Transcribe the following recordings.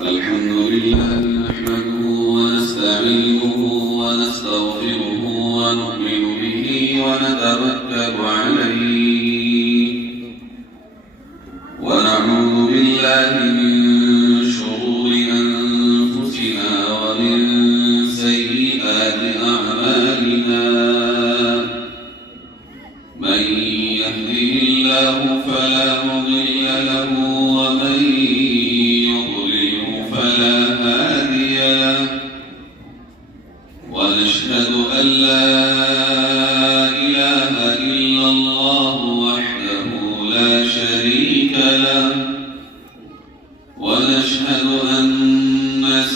الحمد لله نحمده ونستعينه ونستغفره ونؤمن به ونتوكل عليه ونعوذ بالله من شرور أنفسنا ومن سيئات أعمالنا من يهده الله فلا مضل له ومن يضلل فلا هادي له ونشهد أن لا إله إلا الله وحده لا شريك له ونشهد أن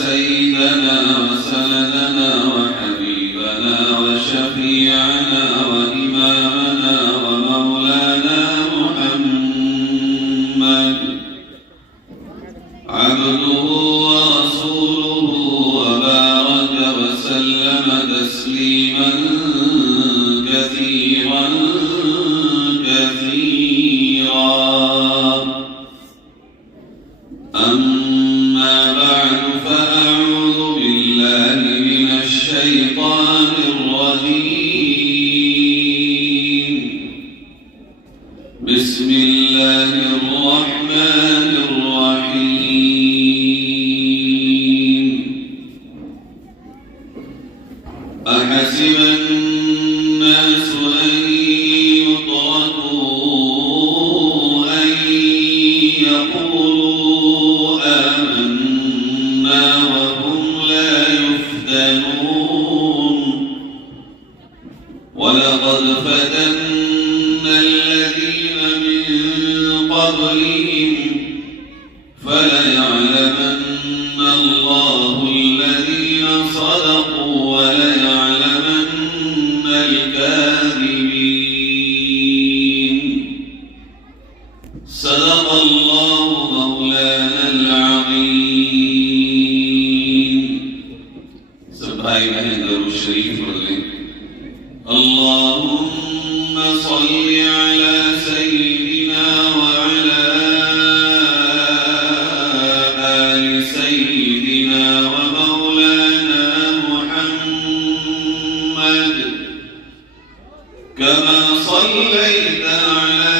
سيدنا وسندنا وحبيبنا وشفيعنا وإمامنا ومولانا محمد عبده ورسوله وبارك وسلم تسليما كثيرا أما بعد فأعوذ بالله من الشيطان الرجيم بسم الله الرحمن الرحيم أحسب الناس أن يتركوا أن يقولوا آمنا وهم لا يفتنون ولقد فتنا الذين من قبلهم فليعلمن الله الذين صدقوا وليعلمن الكاذبين صدق الله مولانا العظيم سبحانه بهن درود شریف پڑھ لیں اللهم صل على سيدنا وعلى آل سيدنا ومولانا محمد كما صليت على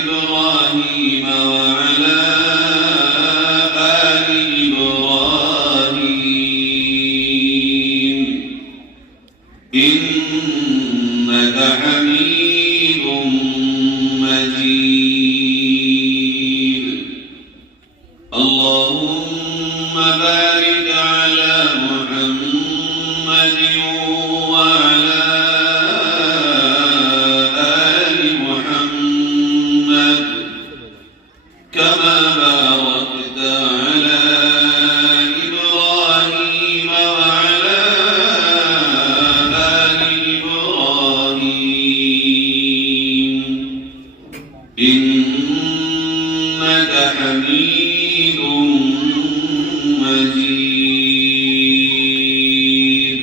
إبراهيم وعلى آل إبراهيم إنك حميد مجيد اللهم بارك على محمد وعلى آل محمد كما باركت على إبراهيم وعلى آل إبراهيم إنك حميد مجيد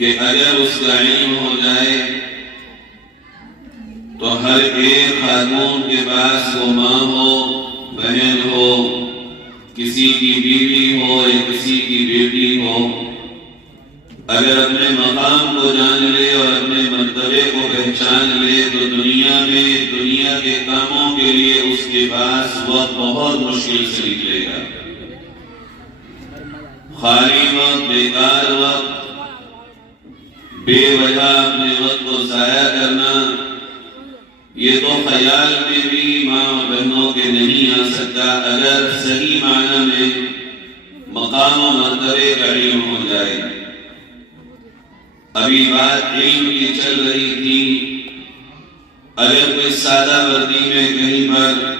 کہ اگر اس کا علم ہو جائے تو ہر ایک خاتون کے پاس وہ ماں ہو، بہن ہو، کسی کی بیوی ہو یا کسی کی بیٹی ہو، اگر اپنے مقام کو جان لے اور اپنے مرتبے کو پہچان لے تو دنیا میں دنیا کے کاموں کے لیے اس کے پاس وقت بہت مشکل سے نکلے گا۔ خالی وقت، بیکار وقت، بے وجہ اپنے وقت کو ضائع کرنا، یہ تو خیال میں بھی ماں اور بہنوں کے نہیں آ سکتا اگر صحیح معنی میں مقام و مرتبے کا علم ہو جائے۔ ابھی بات علم کی چل رہی تھی، اگر کوئی سادہ وردی میں کہیں پر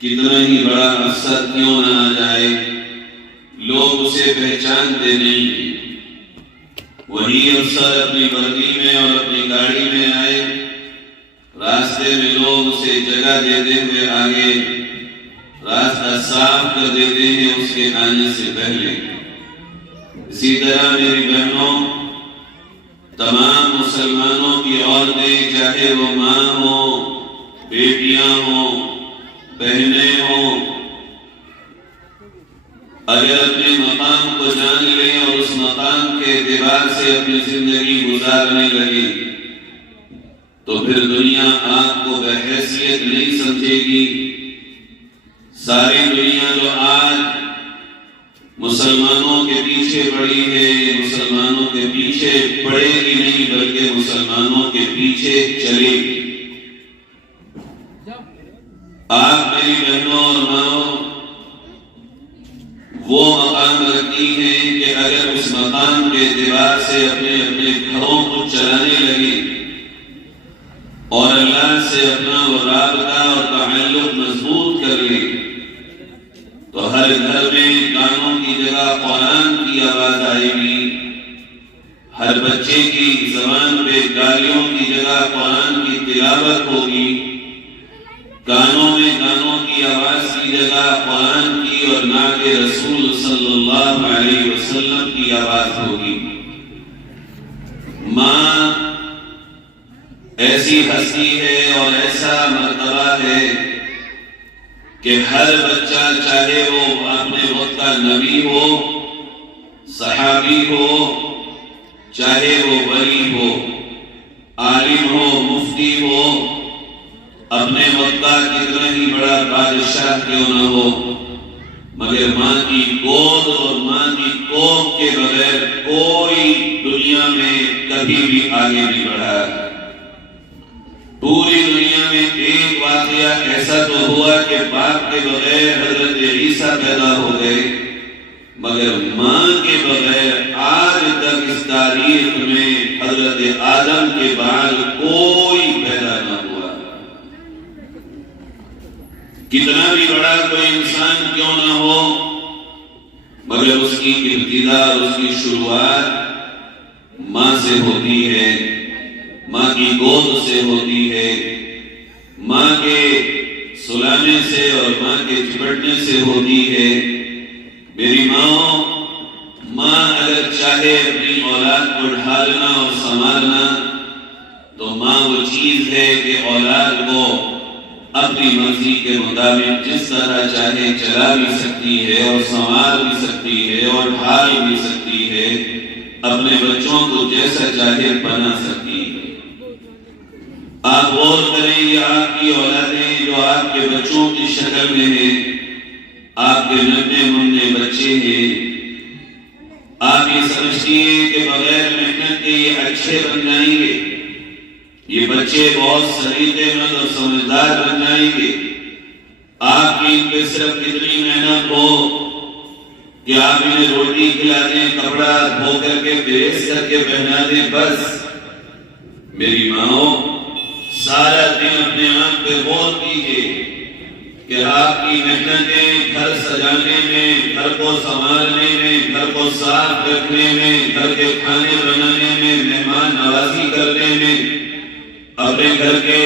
کتنا ہی بڑا افسر کیوں نہ آ جائے، لوگ اسے پہچانتے نہیں۔ وہی افسر اپنی وردی میں اور اپنی گاڑی میں آئے، راستے میں لوگ اسے جگہ دیتے ہوئے آگے راستہ صاف کر دیتے ہیں اس کے آنے سے پہلے۔ اسی طرح میری بہنوں، تمام مسلمانوں کی عورتیں، چاہے وہ ماں ہوں، بیٹیاں ہوں، بہنیں ہوں، اگر اپنے مقام کو جان لیں اور اس مقام کے اعتبار سے اپنی زندگی گزارنے لگے تو پھر دنیا آپ کو بحیثیت نہیں سمجھے گی۔ ساری دنیا جو آج مسلمانوں کے پیچھے پڑی ہے، مسلمانوں کے پیچھے پڑے گی نہیں بلکہ مسلمانوں کے پیچھے چلے گی۔ آپ میری بہنوں اور ماؤں وہ مقام رکھتی ہیں کہ اگر اس مقام کے اعتبار سے اپنے اپنے گھروں کو چلانے لگے اور اللہ سے اپنا وہ رابطہ اور تعلق مضبوط کر لے تو ہر گھر میں گانوں کی جگہ قرآن کی آواز آئے گی، ہر بچے کی زبان پہ گالیوں کی جگہ قرآن کی تلاوت ہوگی، گانوں میں گانوں کی آواز کی جگہ قرآن کی اور نعت رسول صلی اللہ علیہ وسلم کی آواز ہوگی۔ ماں ایسی ہستی ہے اور ایسا مرتبہ ہے کہ ہر بچہ، چاہے وہ اپنے وقت کا نبی ہو، صحابی ہو، چاہے وہ ولی ہو، عالم ہو، مفتی ہو، اپنے وقت کا کتنا ہی بڑا بادشاہ کیوں نہ ہو، مگر ماں کی گود اور ماں کی کوکھ کے بغیر کوئی دنیا میں کبھی بھی آگے نہیں بڑھا۔ پوری دنیا میں ایک واقعہ ایسا تو ہوا کہ باپ کے بغیر حضرت عیسیٰ پیدا ہو گئے، مگر ماں کے بغیر آج تک اس تاریخ میں حضرت آدم کے بعد کوئی پیدا نہ ہوا۔ کتنا بھی بڑا کوئی انسان کیوں نہ ہو، مگر اس کی ابتدا، اس کی شروعات ماں سے ہوتی ہے، ماں کی گود سے ہوتی ہے، ماں کے سلانے سے اور ماں کے چپٹنے سے ہوتی ہے۔ میری ماں اگر چاہے اپنی اولاد کو ڈھالنا اور سنبھالنا تو ماں وہ چیز ہے کہ اولاد کو اپنی مرضی کے مطابق جس طرح چاہے چلا بھی سکتی ہے اور سنبھال بھی سکتی ہے اور ڈھال بھی سکتی ہے، اپنے بچوں کو جیسا چاہے بنا سکتی ہے۔ آپ غور کریں، یہ آپ کی اولادیں جو آپ کے بچوں کی شکل میں ہیں، آپ کے ننھے منھے بچے ہیں، آپ یہ سمجھتی ہیں کہ بغیر محنت کے یہ اچھے بن جائیں گے، یہ بچے بہت سلیقے مند اور سمجھدار بن جائیں گے۔ آپ کی ان پہ صرف کتنی محنت ہو کہ آپ انہیں روٹی کھلا دیں، کپڑا دھو کر کے پریس کر کے پہنا دیں، بس۔ میری ماں، سارا دن اپنے آپ پہ غور کیجیے کہ آپ کی محنتیں گھر سجانے میں، گھر کو سنبھالنے میں، گھر کو صاف رکھنے میں، گھر کے کھانے بنانے میں، مہمان نوازی کرنے میں، اپنے گھر کے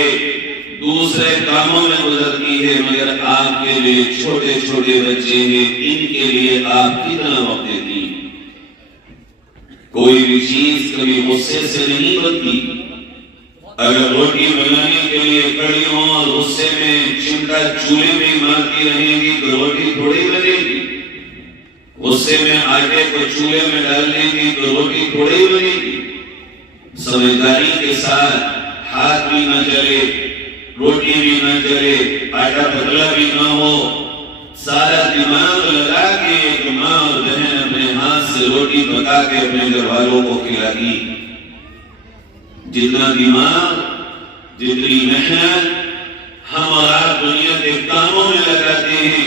دوسرے کاموں میں گزرتی ہے، مگر آپ کے لیے چھوٹے چھوٹے بچے ہیں، ان کے لیے آپ کتنا وقت دیتی ہیں؟ کوئی بھی چیز کبھی غصے سے نہیں بنتی. اگر روٹی بنانے کے لیے کڑی ہو اور غصے میں چمٹا چولہے میں مارتی رہے گی تو روٹی تھوڑی بنے گی. غصے میں آٹے کو چولہے میں ڈال دیں گی تو روٹی تھوڑی بنے گی. سمجھداری کے ساتھ ہاتھ بھی نہ جلے، روٹی بھی نہ جلے، آٹا پتلا بھی نہ ہو، سارا دماغ لگا کے ایک ماں اور بہن اپنے ہاتھ سے روٹی پکا کے اپنے گھر والوں کو کھلاتی. جتنا دماغ، جتنی محنت ہم اور آپ دنیا کے کاموں میں لگاتے ہیں،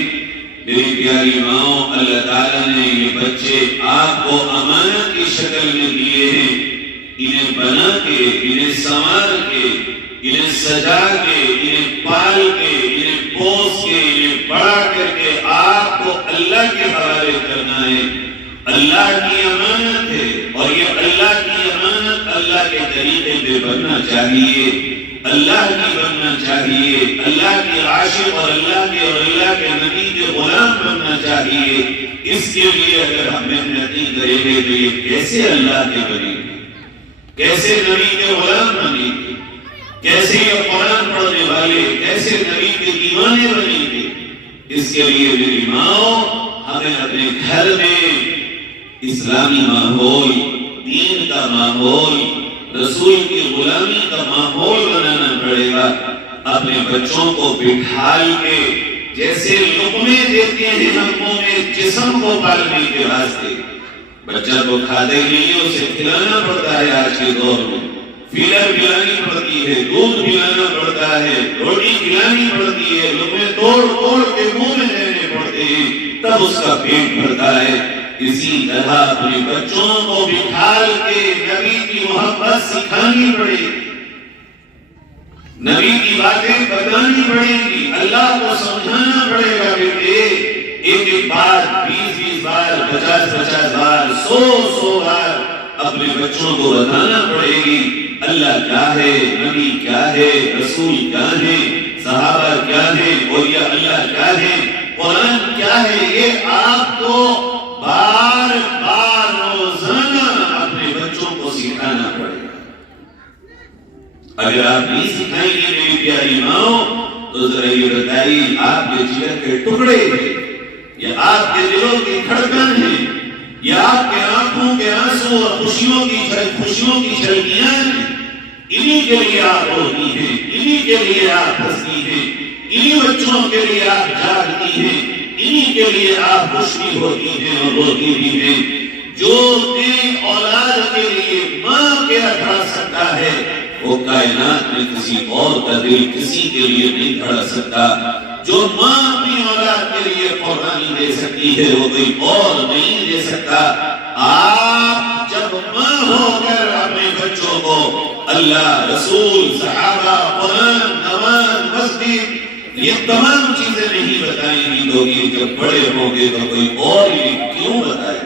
میری پیاری ماؤں، اللہ تعالیٰ نے یہ بچے آپ کو امانت کی شکل میں دیے ہیں. انہیں بنا کے، انہیں سنوار کے، انہیں سجا کے، انہیں پال کے، انہیں پوس کے، انہیں بڑا کر کے آپ کو اللہ کے حوالے کرنا ہے. اللہ کی امانت ہے اور یہ اللہ کی امانت اللہ کے طریقے پہ بننا چاہیے، اللہ کی بننا چاہیے، اللہ کے عاشق اور اللہ کے نبی کے غلام بننا چاہیے. اس کے لیے اگر ہم محنت نہیں کریں گے تو یہ کیسے اللہ کے بنیں گے، کیسے نبی کے غلام بنیں گے، کیسے یہ قرآن پڑھنے والے، کیسے نبی کے دیوانے بنیں گے. اس کے لیے میری ماں، ہمیں اپنے گھر میں اسلامی ماحول، دین کا ماحول، رسول کی غلامی کا ماحول بنانا پڑے گا. اپنے بچوں کو بٹھال کے جیسے لقمے دیتے ہیں ہم منہ میں جسم کو پالنے کے واسطے، بچہ کو کھاتے نہیں ہے، اسے کھلانا پڑتا ہے. آج کے دور میں فیلر پلانی پڑتی ہے، دودھ پلانا پڑتا ہے، روٹی کھلانی پڑتی ہے، لقمے توڑ توڑ کے منہ میں دینے پڑتے ہیں، تب اس کا پیٹ بھرتا ہے. اسی طرح اپنے بچوں کو بٹھال کے نبی کی محبت سکھانی پڑے گی، نبی کی باتیں بتانی پڑیں گی، اللہ کو سمجھانا پڑے گا. بیٹے ایک ایک بار، 20 بار، 50 بار، 100 بار اپنے بچوں کو بتانا پڑے گی. اللہ کیا ہے، نبی کیا ہے، رسول کیا ہے، صحابہ کیا ہے، اولیاء اللہ کیا ہے، قرآن کیا ہے، یہ آپ کو بار بار روزانہ اپنے بچوں کو سکھانا پڑے گا. اگر آپ نہیں سکھائیں گے میری پیاری ماں تو ذرا یہ بتائیے، آپ کے جگر کے ٹکڑے ہیں، یہ آپ کے دلوں کی دھڑکن ہے، یہ آپ کے آنکھوں کے آنسو اور خوشیوں کی جھلکیاں ہیں. انہی کے لیے آپ روتی ہیں، انہی کے لیے آپ ہنستی ہیں، انہی بچوں کے لیے آپ جاگتی ہیں، انہی کے لیے آپ خوشی ہوتی ہیں اور روتی بھی ہیں. جو اپنی اولاد کے لیے ماں کے دھڑ سکتا ہے وہ کائنات میں کسی اور کا دل کسی کے لیے نہیں دھڑ سکتا. جو ماں اپنی اولاد کے لیے قربانی دے سکتی ہے وہ کوئی اور نہیں دے سکتا. آپ جب ماں ہو کر اپنے بچوں کو اللہ، رسول، صحابہ، قرآن، نماز، مسجد، یہ تمام چیزیں نہیں بتائیں گی تو جب بڑے ہوں گے تو کوئی اور ہی کیوں بتائے؟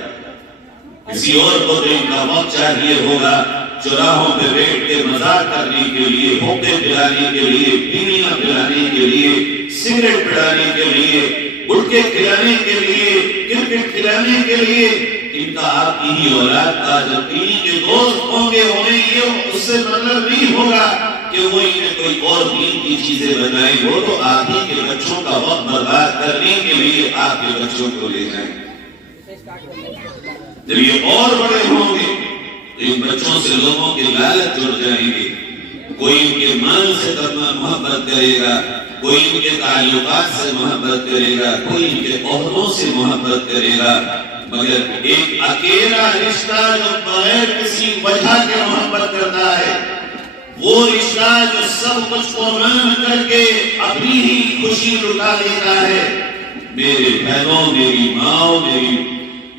کسی اور کو تو ان کا وقت چاہیے ہوگا چوراہوں پہ بیٹھ کے مذاق کرنے کے لیے، حقے پلانے کے لیے، بینیاں پلانے کے لیے، سگریٹ پلانے کے لیے، گٹکے کھلانے کے لیے، کرکٹ کھلانے کے لیے. ان کا آپ کی ہی اولاد کا جب انہی کے دوست ہوں گے، انہیں یہ اس سے مطلب نہیں ہوگا کہ وہ انہیں کوئی اور دین کی چیزیں بتائیں. وہ تو آپ ہی کے بچوں کا وقت برباد کرنے کے لیے آپ کے بچوں کو لے جائیں. جب یہ اور بڑے ہوں گے تو ان بچوں سے لوگوں کے لالچ جڑ جائیں گے. کوئی ان کے مال سے محبت کرے گا، کوئی ان کے تعلقات سے محبت کرے گا، کوئی ان کے عہدوں سے محبت کرے گا. مگر ایک اکیلا رشتہ جو بغیر کسی وجہ کے محبت کرتا ہے، وہ رشتہ جو سب کچھ قربان کر کے اپنی ہی خوشی لٹا دیتا ہے. میرے بہنوں، میری ماں، میری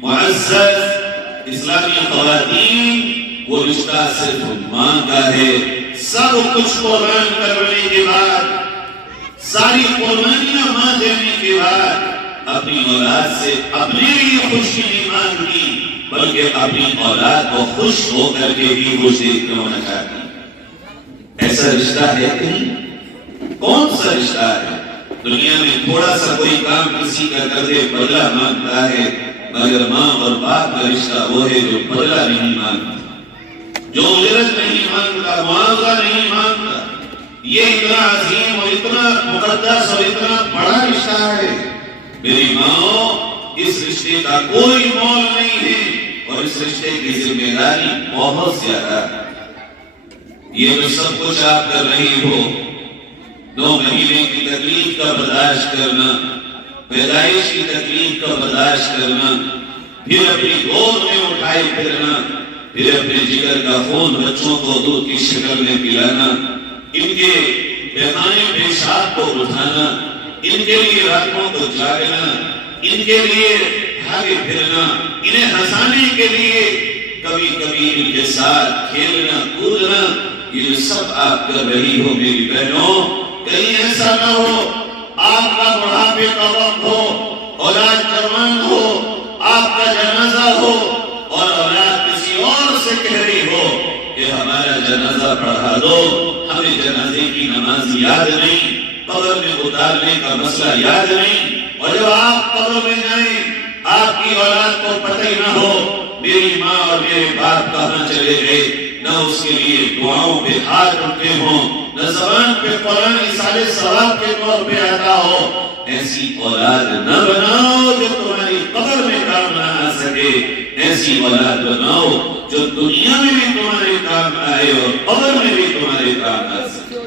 معزز اسلامی خواتین، وہ رشتہ صرف ماں کا ہے. سب کچھ قربان کرنے کے بعد، ساری قربانیاں ماں دینے کے بعد اپنی اولاد سے اپنے لیے خوشی نہیں مانگتی بلکہ اپنی اولاد کو خوش ہو کر کے بھی خوش دیکھتے ہونا چاہتی. ایسا رشتہ ہے کہیں؟ کون سا رشتہ ہے؟ دنیا میں تھوڑا سا کوئی کام کسی کا کر دے بدلہ مانگتا ہے، مگر ماں اور باپ کا رشتہ وہ ہے جو بدلہ نہیں مانگتا، جو اجرت نہیں مانگتا، معاوضہ نہیں مانگتا۔ یہ اتنا عظیم اور اتنا مقدس اور اتنا بڑا رشتہ ہے۔ میری ماں، اس رشتے کا کوئی مول نہیں ہے اور اس رشتے کی ذمہ داری بہت زیادہ ہے۔ یہ جو سب کچھ آپ کر رہی ہو، 9 مہینے کی تکلیف کا برداشت کرنا، پیدائش کی تکلیف کا برداشت کرنا، پھر اپنی گود میں اٹھائے پھرنا، پھر اپنے جگر کا خون بچوں کو دودھ کی شکل میں پلانا، ان کے پیخانے پیشاب کو اٹھانا، ان کے لیے راتوں کو جاگنا، ان کے لیے بھاگے پھرنا، انہیں ہنسانے کے لیے کبھی کبھی ان کے ساتھ کھیلنا کودنا، یہ جو سب آپ کر رہی ہو میری بہنوں، کہیں ایسا نہ ہو آپ کا بڑھاپے کا وقت ہو، اولاد جوان ہو، آپ کا جنازہ ہو اور اولاد کسی اور سے کہہ رہی ہو کہ ہمارا جنازہ پڑھا دو، ہمیں جنازے کی نماز یاد نہیں، قبر میں اتارنے کا مسئلہ یاد نہیں، اور جب آپ قبر میں جائیں آپ کی اولاد کو پتہ ہی نہ ہو میری ماں اور میرے باپ کہاں چلے گئے، نہ اس کے لیے دعاؤں پہ ہاتھ اٹھتے ہوں، نہ زبان پہ قرآن اصالِ ثواب کے طور پہ آتا ہو، ایسی اولاد نہ بناؤ جو تمہاری قبر میں کام نہ آ سکے، ایسی اولاد بناؤ جو دنیا میں بھی تمہارے کام آئے اور قبر میں بھی تمہارے کام آ سکے۔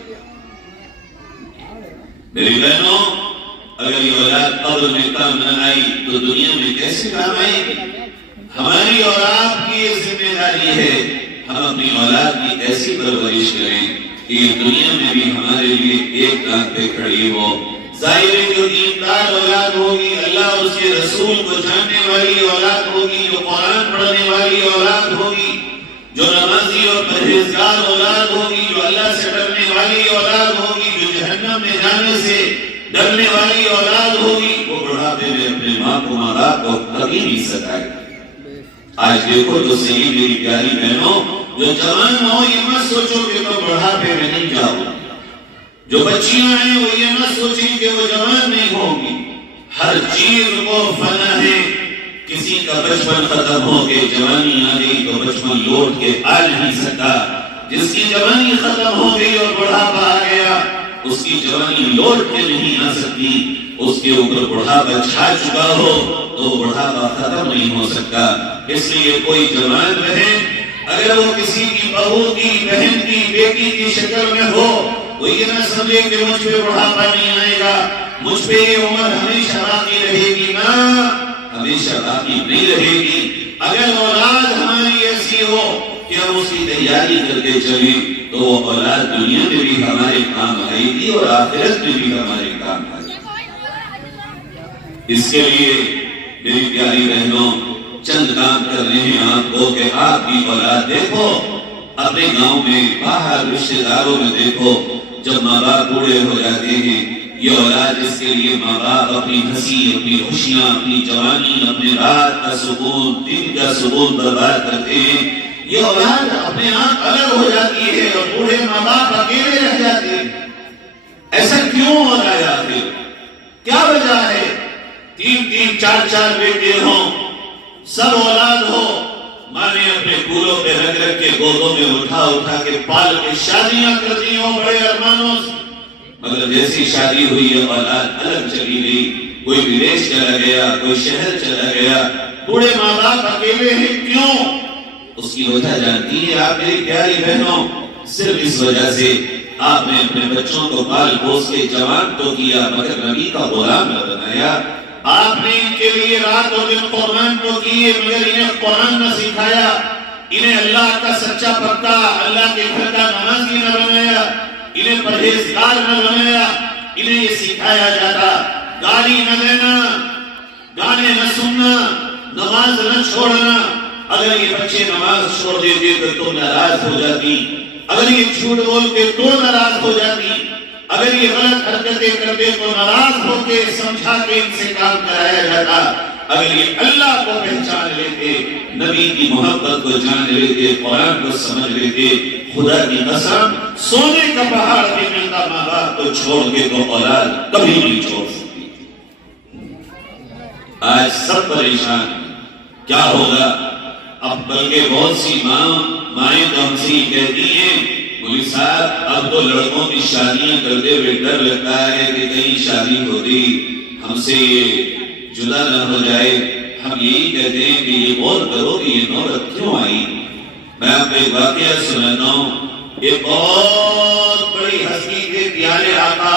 میری بہنوں، اگر یہ اولاد قبر میں کام نہ آئی تو دنیا میں کیسے کام آئے گی؟ ہماری اور آپ کی یہ ذمہ داری ہے، ہم اپنی اولاد کی ایسی پرورش کریں کہ یہ دنیا میں بھی ہمارے لیے ایک ٹانگ پہ کھڑی ہو۔ ظاہر ہے جو دیندار اولاد ہوگی، اللہ اور اس کے رسول کو جاننے والی اولاد ہوگی، جو قرآن پڑھنے والی اولاد ہوگی، جو نمازی اور پرہیزگار اولاد ہوگی، جو اللہ سے ڈرنے والی اولاد ہوگی، جو جہنم میں جانے سے ڈرنے والی اولاد ہوگی، وہ بڑھاپے میں اپنے ماں کو ماں باپ کو کبھی نہیں ستائے۔ آج دیکھو جو صحیح میری پیاری بہنوں، جو جوان ہو یہ مت سوچو کہ تو بڑھاپے میں نہیں جاؤ، جو بچیاں ہیں وہ یہ نہ سوچیں کہ وہ جوان نہیں ہوں گی، ہر چیز کو فنا ہے، کسی کا بچپن ختم ہو کے جوانی آ گئی تو بچپن لوٹ کے آ نہیں سکتا، جس کی جوانی ختم ہو گئی اور بڑھاپا آ گیا اس کی جوانی لوٹ کے نہیں آ سکتی، اس کے اوپر بڑھاپا چھا چکا ہو تو بڑھاپا ختم نہیں ہو سکتا۔ اس لیے کوئی جوان رہے اگر وہ کسی کی بہو کی، بہن کی، بیٹی کی شکل میں ہو، وہ یہ نہ سمجھے کہ مجھ پہ بڑھاپا نہیں آئے گا، مجھ پہ یہ عمر ہمیشہ باقی رہے گی، نہ ہمیشہ باقی نہیں رہے گی۔ اگر اولاد ہماری ایسی ہو کہ ہم اس کی تیاری کر کے چلیں تو وہ اولاد دنیا میں بھی ہمارے کام آئے گی اور آخرت میں بھی ہمارے کام آئے گی۔ اس کے لیے میری پیاری بہنوں چند کام کرنے ہیں آپ کو کہ آپ کی اولاد دیکھو، اپنے گاؤں میں، باہر رشتہ داروں میں دیکھو، جب ماں باپ بوڑھے ہو جاتے ہیں یہ اولاد جس کے لیے ماں باپ اپنی ہنسی، اپنی خوشیاں، اپنی جوانی، اپنے رات کا سکون، دن کا سکون برباد کرتے ہیں، یہ اولاد اپنے آپ الگ ہو جاتی ہے اور بوڑھے ماں باپ اکیلے رہ جاتے ہیں۔ ایسا کیوں ہو رہا ہے آخر؟ کیا وجہ ہے؟ 3 4 بیٹے ہوں، سب اولاد ہو، ماں نے اپنے پھولوں پہ رکھ رکھ کے گودوں میں اٹھا اٹھا کے پال کے شادیاں کرتی ہوں بڑے ارمانوں سے، مگر جیسی شادی ہوئی ہے اولاد الگ چلی گئی، کوئی ودیش چلا گیا، کوئی شہر چلا گیا، بوڑھے ماں باپ اکیلے ہیں۔ کیوں؟ اس کی وجہ جانتی ہے آپ میری پیاری بہنوں؟ صرف اس وجہ سے آپ نے اپنے بچوں کو پال پوس کے جوان تو کیا مگر نبی کا غلام نہ بنایا۔ آپ نے ان کے لیے رات اور دن قربان تو کیے مگر انہیں قرآن نہ سکھایا، انہیں اللہ کا سچا پکا، اللہ کے گھر کا نمازی نہ بنایا، انہیں پرہیزگار نہ بنایا۔ انہیں یہ سکھایا جاتا گالی نہ دینا، گانے نہ سننا، نماز نہ چھوڑنا۔ اگر یہ بچے نماز چھوڑ دیتے تو ناراض ہو جاتی، اگر یہ جھوٹ بولتے تو ناراض ہو جاتی، اگر یہ غلط حرکتیں کرتے تو ناراض ہو کے سمجھا کے ان سے کام کرایا جاتا۔ اگر یہ اللہ کو پہچان لیتے، نبی کی محبت کو جان لیتے، قرآن کو سمجھ لیتے، خدا کی قسم سونے کا پہاڑ بھی ملتا ماں باپ کو چھوڑ کے تو اولاد کبھی نہیں چھوڑ سکتی۔ آج سب پریشان ہیں، کیا ہوگا؟ اب بلکہ بہت سی مائیں تو ہم سے کہتی ہیں مولوی صاحب اب تو لڑکوں کی شادیاں کرتے ہوئے ڈر لگتا ہے کہ کہیں شادی ہوتی ہم سے یہ جدا نہ ہو جائے. ہم یہی کہتے ہیں کہ یہ غور کرو کہ یہ نوبت کیوں آئی. میں آپ کو ایک واقعہ سناتا ہوں. ایک بہت بڑی ہستی کے پیارے آقا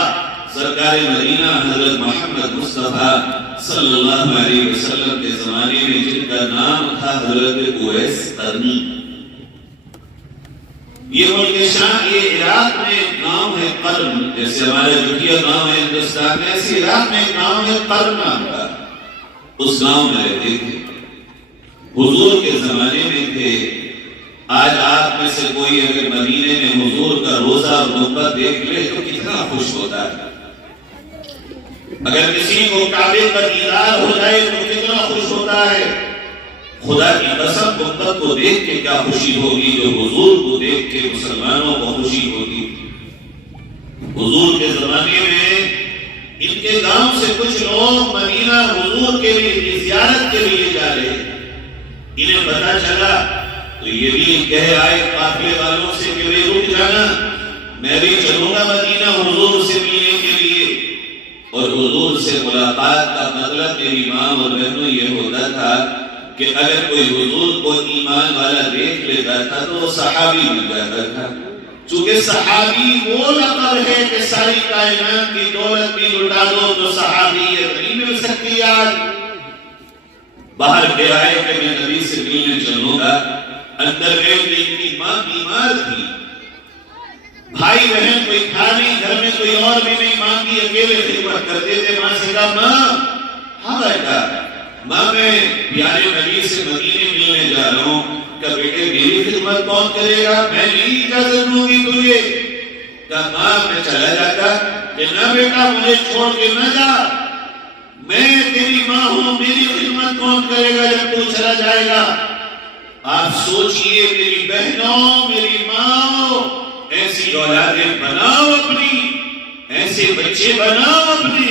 سرکار مدینہ حضرت محمد مصطفیٰ صلی اللہ علیہ وسلم کے زمانے میں جن کا نام تھا حضرت اویس قرنی. یہ ملک شام یہ عراق میں ایک گاؤں ہے قرن، جیسے ہمارے جٹیا گاؤں ہے ہندوستان میں، ایسے عراق میں ایک گاؤں ہے قرن نام کا. اس گاؤں میں رہتے تھے، حضور کے زمانے میں تھے. آج آپ میں سے کوئی اگر مدینے میں حضور کا روزہ اور نوبت دیکھ لے تو کتنا خوش ہوتا ہے. اگر کسی کو کعبے کا دیدار ہو جائے تو کتنا خوش ہوتا ہے. خدا کی قسم نوبت کو دیکھ کے کیا خوشی ہوگی جو حضور کو دیکھ کے مسلمانوں کو خوشی ہوگی. حضور کے زمانے میں ان کے گاؤں سے کچھ لوگ مدینہ حضور کے لیے زیارت کے لیے جا رہے. انہیں پتا چلا تو یہ بھی کہہ آئے قافلے والوں سے کہ وہ رک جانا، میں بھی چلوں گا مدینہ حضور سے ملنے کے لیے. اور حضور سے ملاقات کا مطلب میری ماں اور بہنوں یہ ہوتا تھا کہ اگر کوئی حضور کو ایمان والا دیکھ لیتا تھا تو وہ صحابی بن جاتا تھا. چونکہ صحابی وہ لقب ہے کہ ساری کائنات کی دولت بھی لٹا دو تو صحابیت نہیں مل سکتی. آج باہر کہہ آئے کہ میں نبی سے ملنے چلوں گا. اندر گئے کہ ان کی ماں بیمار تھی، بھائی بہن کوئی تھا نہیں، گھر میں کوئی اور بھی نہیں، ماں کی اکیلے خدمت کرتے تھے. ماں سے کہا ماں ہاں بیٹا ماں میں پیارے نبی سے مدینے ملنے جا رہا ہوں. کہ بیٹے میری خدمت کون کرے گا؟ میں نہیں اجازت دوں گی تجھے. کہا ماں میں چلا جاتا. کہ نہ بیٹا مجھے چھوڑ کے نہ جا، میں تیری ماں ہوں، میری خدمت کون کرے گا جب تو چلا جائے گا. آپ سوچئے میری بہنوں میری ماں ایسی اولادیں بناؤ، اپنی ایسے بچے بناؤ، اپنے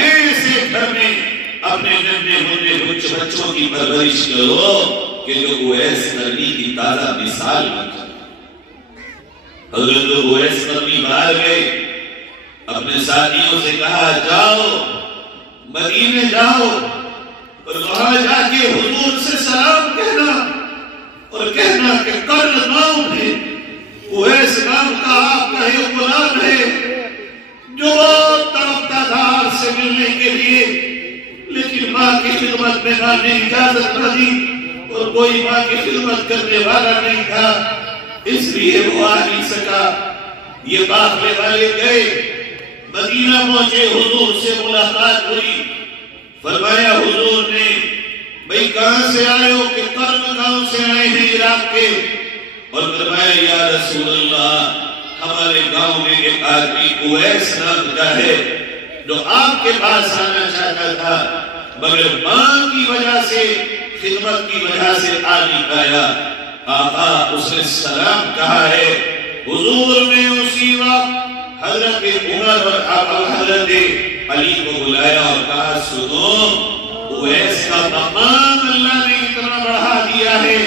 ایسے گھر میں اپنے ننھے منھے بچوں کی پرورش کرو کہ جو اویس قرنی کی تازہ مثال بن جائے. حضرت اویس قرنی باہر گئے، اپنے ساتھیوں سے کہا جاؤ مدینے جاؤ اور وہاں جا کے حضور سے سلام کہنا اور کہنا کہ قرن نام ہے، اویس نام کا آپ کا ایک غلام ہے جو بہت تڑپتا تھا آپ سے ملنے کے لیے، لیکن ماں کی خدمت میں ماں نے اجازت نہ دی اور کوئی ماں کی خدمت کرنے والا نہیں تھا، اس لیے وہ آ نہیں سکا. یہ قافلے والے گئے، مدینہ پہنچے، حضور سے ملاقات ہوئی. فرمایا حضور نے بھئی کہاں سے آئے ہو؟ کہ قرن گاؤں سے آئے ہیں عراق کے. اور فرمایا یا رسول اللہ ہمارے گاؤں میں ایک آدمی اویس نام کا ہے جو آپ کے پاس آنا چاہتا تھا مگر ماں کی وجہ سے خدمت کی وجہ سے آ نہیں پایا. آقا اس نے سلام کہا ہے. حضور نے اسی وقت حضرت عمر اور حضرت علی کو بلایا اور کہا سنو اویس کا مقام اللہ نے اتنا بڑھا دیا ہے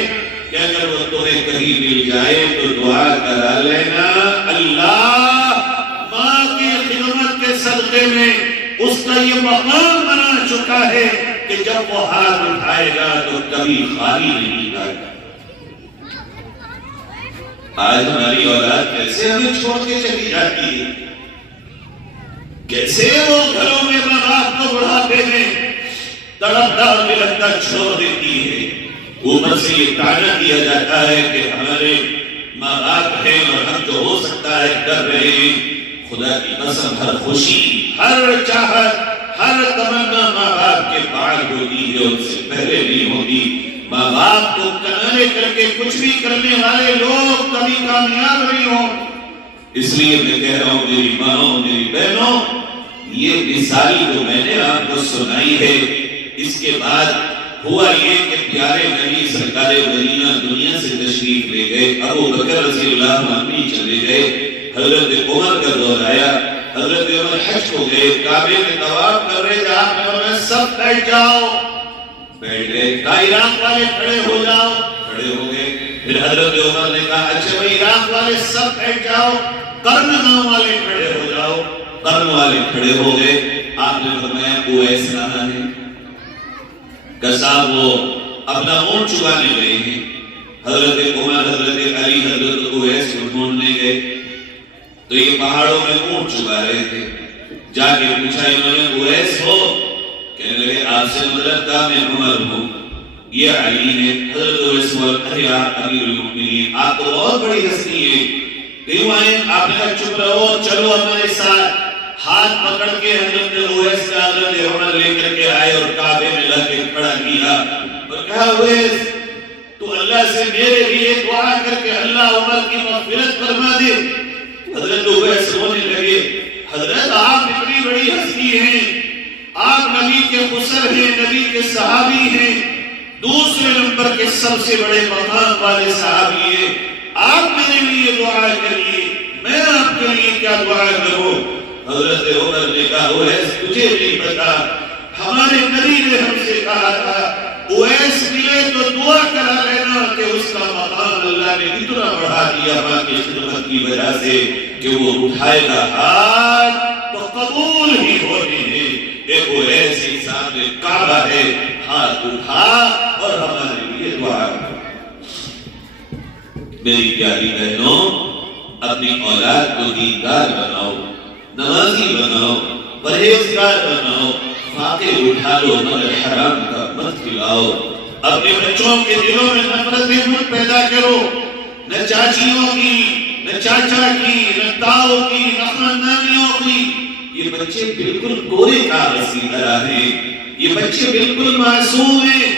کہ اگر وہ تمہیں کہیں مل جائے تو دعا کرا لینا اللہ ماں کی خدمت کے صدقے میں اس کا یہ مقام بنا چکا ہے کہ جب وہ ہاتھ اٹھائے گا تو کبھی خالی نہیں آئے گا. آج ہماری اولاد کیسے ہمیں چھوڑ کے چلی جاتی ہے، کیسے وہ گھروں میں ماں باپ کو بڑھاپے میں تڑپتا اور بلکتا چھوڑ دیتی ہے. اوپر سے یہ تعریف کیا جاتا ہے کہ ہمارے ماں باپ ہیں اور ہم جو ہو سکتا ہے کر رہے ہیں. خدا کی قسم ہر خوشی ہر چاہت ہر تمنا ماں باپ کے بعد ہوتی ہے، ان سے پہلے نہیں ہوتی. ماں باپ کو کنارے کر کے کچھ بھی کرنے والے لوگ کبھی کامیاب نہیں ہوں. اس لیے میں کہہ رہا ہوں میری ماں میری بہنوں یہ مثالی جو میں نے آپ کو سنائی ہے اس کے بعد ہوا یہ کہ پیارے نبی سرکار مدینہ دنیا سے تشریف لے گئے. ابو بکر رضی اللہ عنہ چلے گئے. حضرت عمر کا دور آیا. حضرت عمر حج کو گئے، کعبے میں طواف کر رہے تھے. آپ نے فرمایا سب بیٹھ جاؤ بیٹھ گئے. کہا عراق والے کھڑے ہو جاؤ. کھڑے ہو گئے. پھر حضرت عمر نے کہا اچھا بھائی عراق والے سب بیٹھ جاؤ, قرن گاؤں والے کھڑے ہو جاؤ. قرن والے کھڑے ہو گئے. آپ نے فرمایا اویس کہاں ہے؟ کہ صاحب وہ اپنا اونٹ چرانے گئے ہیں. حضرت عمر, حضرت علی, حضرت اویس کو ڈھونڈنے گئے تو یہ پہاڑوں میں اونٹ چرا رہے تھے. جا کے پوچھا انہوں نے اویس ہو؟ کہنے لگے آپ سے مطلب تھا میں عمر ہوں, یہ علی ہے. حضرت اویس بولے آپ امیر المؤمنین, آپ تو بہت بڑی ہستی ہیں, کیوں آئے؟ آپ نے کہا چپ رہو, چلو ہمارے ساتھ. ہاتھ پکڑ کے حضرت اویس کا حضرت عمر لے کر کے آئے اور کعبے میں لا کے کھڑا کیا اور کہا اویس تو اللہ سے میرے لیے دعا کر کے اللہ عمر کی مغفرت فرما دے. حضرت اویس رونے لگے. حضرت آپ اتنی بڑی ہستی ہیں, آپ نبی کے خسر ہیں, نبی کے صحابی ہیں, دوسرے نمبر کے سب سے بڑے مقام والے صحابی ہیں, آپ میرے لیے دعا کریے, میں آپ کے لیے کیا دعا کروں؟ حضرت عمر نے کہا اویس تجھے نہیں پتا, ہمارے نبی نے ہم سے کہا تھا اویس ملے تو دعا کرا لینا کہ اس کا مقام اللہ نے اتنا بڑھا دیا ماں کی خدمت کی وجہ سے کہ وہ اٹھائے گا ہاتھ تو قبول ہی ہونے ہیں. ایک اویس انسان نے کعبہ ہے, ہاتھ اٹھا اور ہمارے لیے دعا کرو. میری پیاری بہنوں, اپنی اولاد کو دیندار بناؤ, نمازی بناؤ, پرہیزگار بناؤ, فاقے اٹھا لو مگر حرام کا مت کھلاؤ. اپنے بچوں کے دلوں میں نفرت مت پیدا کرو, نہ چاچیوں کی, نہ چاچا کی, نہ تاؤ کی, نہ خاندانیوں کی. یہ بچے بالکل کوئی کاغذ کی طرح ہیں, یہ بچے بالکل معصوم ہیں.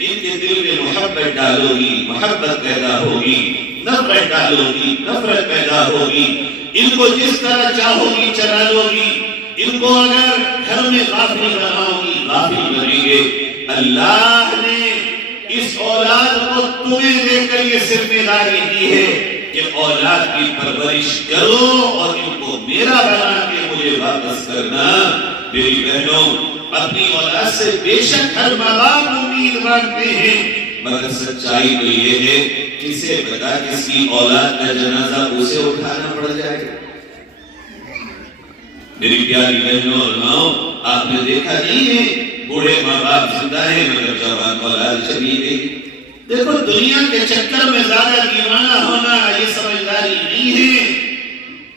ان کے دل میں محبت ڈالو گی, محبت پیدا ہوگی, نفرت ڈالو گی, نفرت پیدا ہوگی. ان کو جس طرح چاہو گی چلا لو گی. ان کو اگر گھر میں غافل بناؤ گی غافل بنیں گے. اللہ نے اس اولاد کو تمہیں دے کر یہ ذمہ داری دی ہے کہ اولاد کی پرورش کرو اور ان کو میرا بنا کے مجھے واپس کرنا. میری بہنوں, اپنی اولاد سے بے شک ہر ماں باپ امید رکھتے ہیں, مگر سچائی تو یہ ہے کسے پتا کس کی اولاد کا جنازہ اسے اٹھانا پڑ جائے. میری پیاری بہنوں اور ماؤں, آپ نے دیکھا نہیں ہے بوڑھے ماں باپ زندہ ہیں مگر جوان اولاد چلی گئی. دیکھو دنیا کے چکر میں زیادہ دیوانہ ہونا یہ سمجھداری نہیں ہے.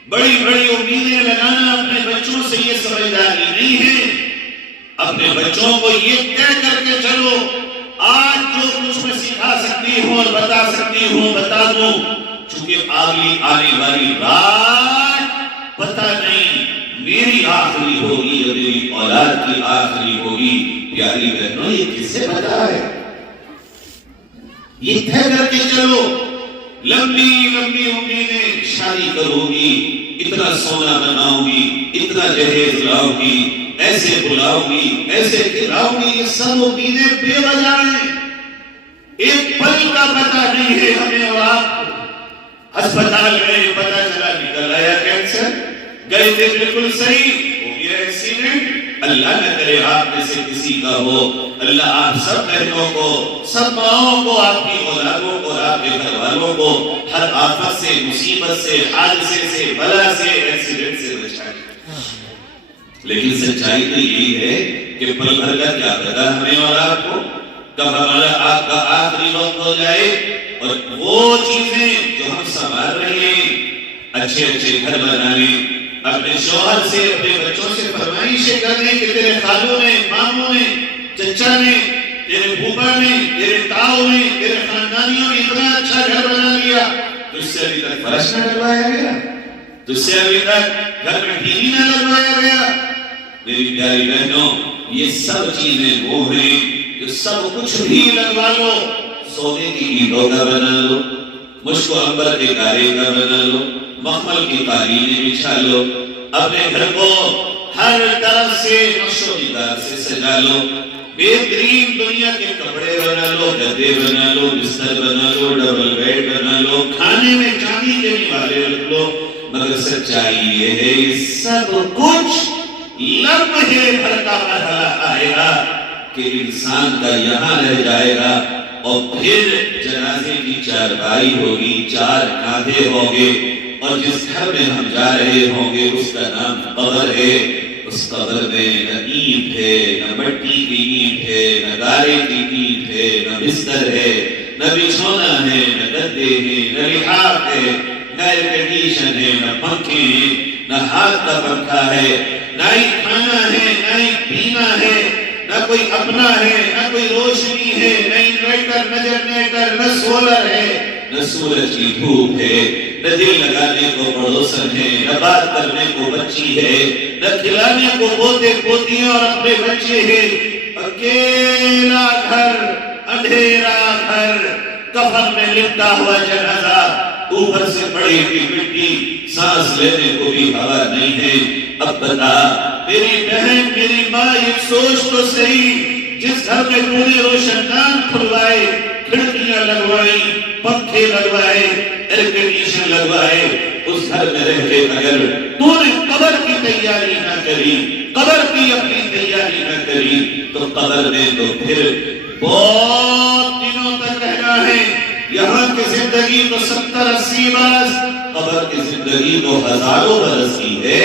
بڑی بڑی امیدیں لگانا اپنے بچوں سے یہ سمجھداری نہیں ہے. اپنے بچوں کو یہ کہہ کر کے چلو آج جو کچھ میں سکھا سکتی ہوں اور بتا سکتی ہوں بتا دوں, چونکہ آنے والی رات پتہ نہیں میری آخری ہوگی یا میری اولاد کی آخری ہوگی. پیاری بہنوں, یہ کس سے پتا ہے؟ یہ کہہ کر کے چلو لمبی لمبی امیدیں, شادی کروں گی, اتنا سونا بناؤں گی, اتنا جہیز لاؤں گی, ایسے بلاؤں گی, ایسے کھلاؤں گی. یہ سب امیدیں بے وجہ ہیں. ایک پل کا پتہ نہیں ہے ہمیں اور آپ کو. ہسپتال گئے پتہ چلا نکل آیا کینسر, گئے تھے بالکل صحیح, ہو گیا ایکسیڈنٹ. اللہ نہ کرے آپ میں سے کسی کا ہو. اللہ آپ سب بہنوں کو, سب ماؤں کو, آپ کی اولادوں کو, آپ کے گھر والوں کو ہر آفت سے, مصیبت سے, حادثے سے, بلا سے, ایکسیڈنٹ سے بچائے. لیکن سچائی تو یہی ہے کہ پل بھر کا کیا پتا ہمیں اور آپ کو کب ہمارا آپ کا آخری وقت ہو جائے. اور وہ چیزیں جو ہم سنبھال رہے ہیں, اچھے اچھے گھر بنانے, اپنے شوہر سے, اپنے بچوں سے فرمائشیں کرنے کہ تیرے خالوں نے, ماموں نے, چچا نے, تیرے پھوپھا نے, تیرے تاؤ نے, تیرے خاندانیوں نے اتنا اچھا گھر بنا لیا, تجھ سے ابھی تک فرش نہ ڈلوایا گیا, تجھ سے ابھی تک گھر میں ٹی وی نہ لگوایا گیا. میری پیاری بہنوں, یہ سب چیزیں وہ ہیں جو سب کچھ بھی لگوا لو, سونے کی اینٹوں کا بنا لو, مشک و عنبر کے کارے کا بنا لو, مخمل کی قالینیں بچھا لو, اپنے گھر کو ہر طرف سے نقش و نگار سے سجا لو, بہترین دنیا کے کپڑے بنا لو, گدے بنا لو, بستر بنا لو, ڈبل بیڈ بنا لو, کھانے میں چاندی کے نوالے رکھ لو. مگر سچائی یہ ہے یہ سب کچھ لمحے بھر کا مرحلہ آئے گا. کہ انسان کا یہاں رہ جائے گا اور پھر جنازے کی چارپائی ہوگی، 4 کاندھے ہوں گے، اور جس گھر میں ہم جا رہے ہوں گے اس کا نام قبر ہے۔ اس قبر میں نہ اینٹ ہے، نہ مٹی کی اینٹ ہے، نہ گارے کی اینٹ ہے، نہ بستر ہے، نہ بچھونا ہے، نہ گدے ہیں، نہ لحاف ہے، نہ ایئر کنڈیشن ہے، نہ پنکھے ہیں، نہ ہاتھ کا پنکھا ہے، نہ ہی کھانا ہے، نہ ہی پینا ہے، نہ کوئی اپنا ہے، نہ کوئی روشنی ہے، نہ انورٹر، نہ جنریٹر، نہ سولر ہے، نہ سورج کی دھوپ ہے، نہ دل لگانے کو پڑوسن ہے، نہ بات کرنے کو بچی ہے، نہ کھلانے کو پوتے پوتیاں اور اپنے بچے ہیں۔ اکیلا گھر، اندھیرا گھر، کفن میں لپٹا ہوا جنازہ، اوپر سے پڑی ہوئی مٹی، سانس لینے کو بھی ہوا نہیں ہے۔ اب بتا میری بہن، میری ماں، ایک سوچ تو صحیح، جس گھر میں تو نے روشن دان کھلوائے، کھڑکیاں لگوائی، پنکھے لگوائے، ایئر کنڈیشن لگوائے، اس گھر میں رہ کے اگر تو نے قبر کی تیاری نہ کری، قبر کی اپنی تیاری نہ کری، تو قبر میں تو پھر بہت دنوں تک رہنا ہے۔ یہاں کی زندگی تو 70-80 برس، قبر کی زندگی تو ہزاروں برس کی ہے۔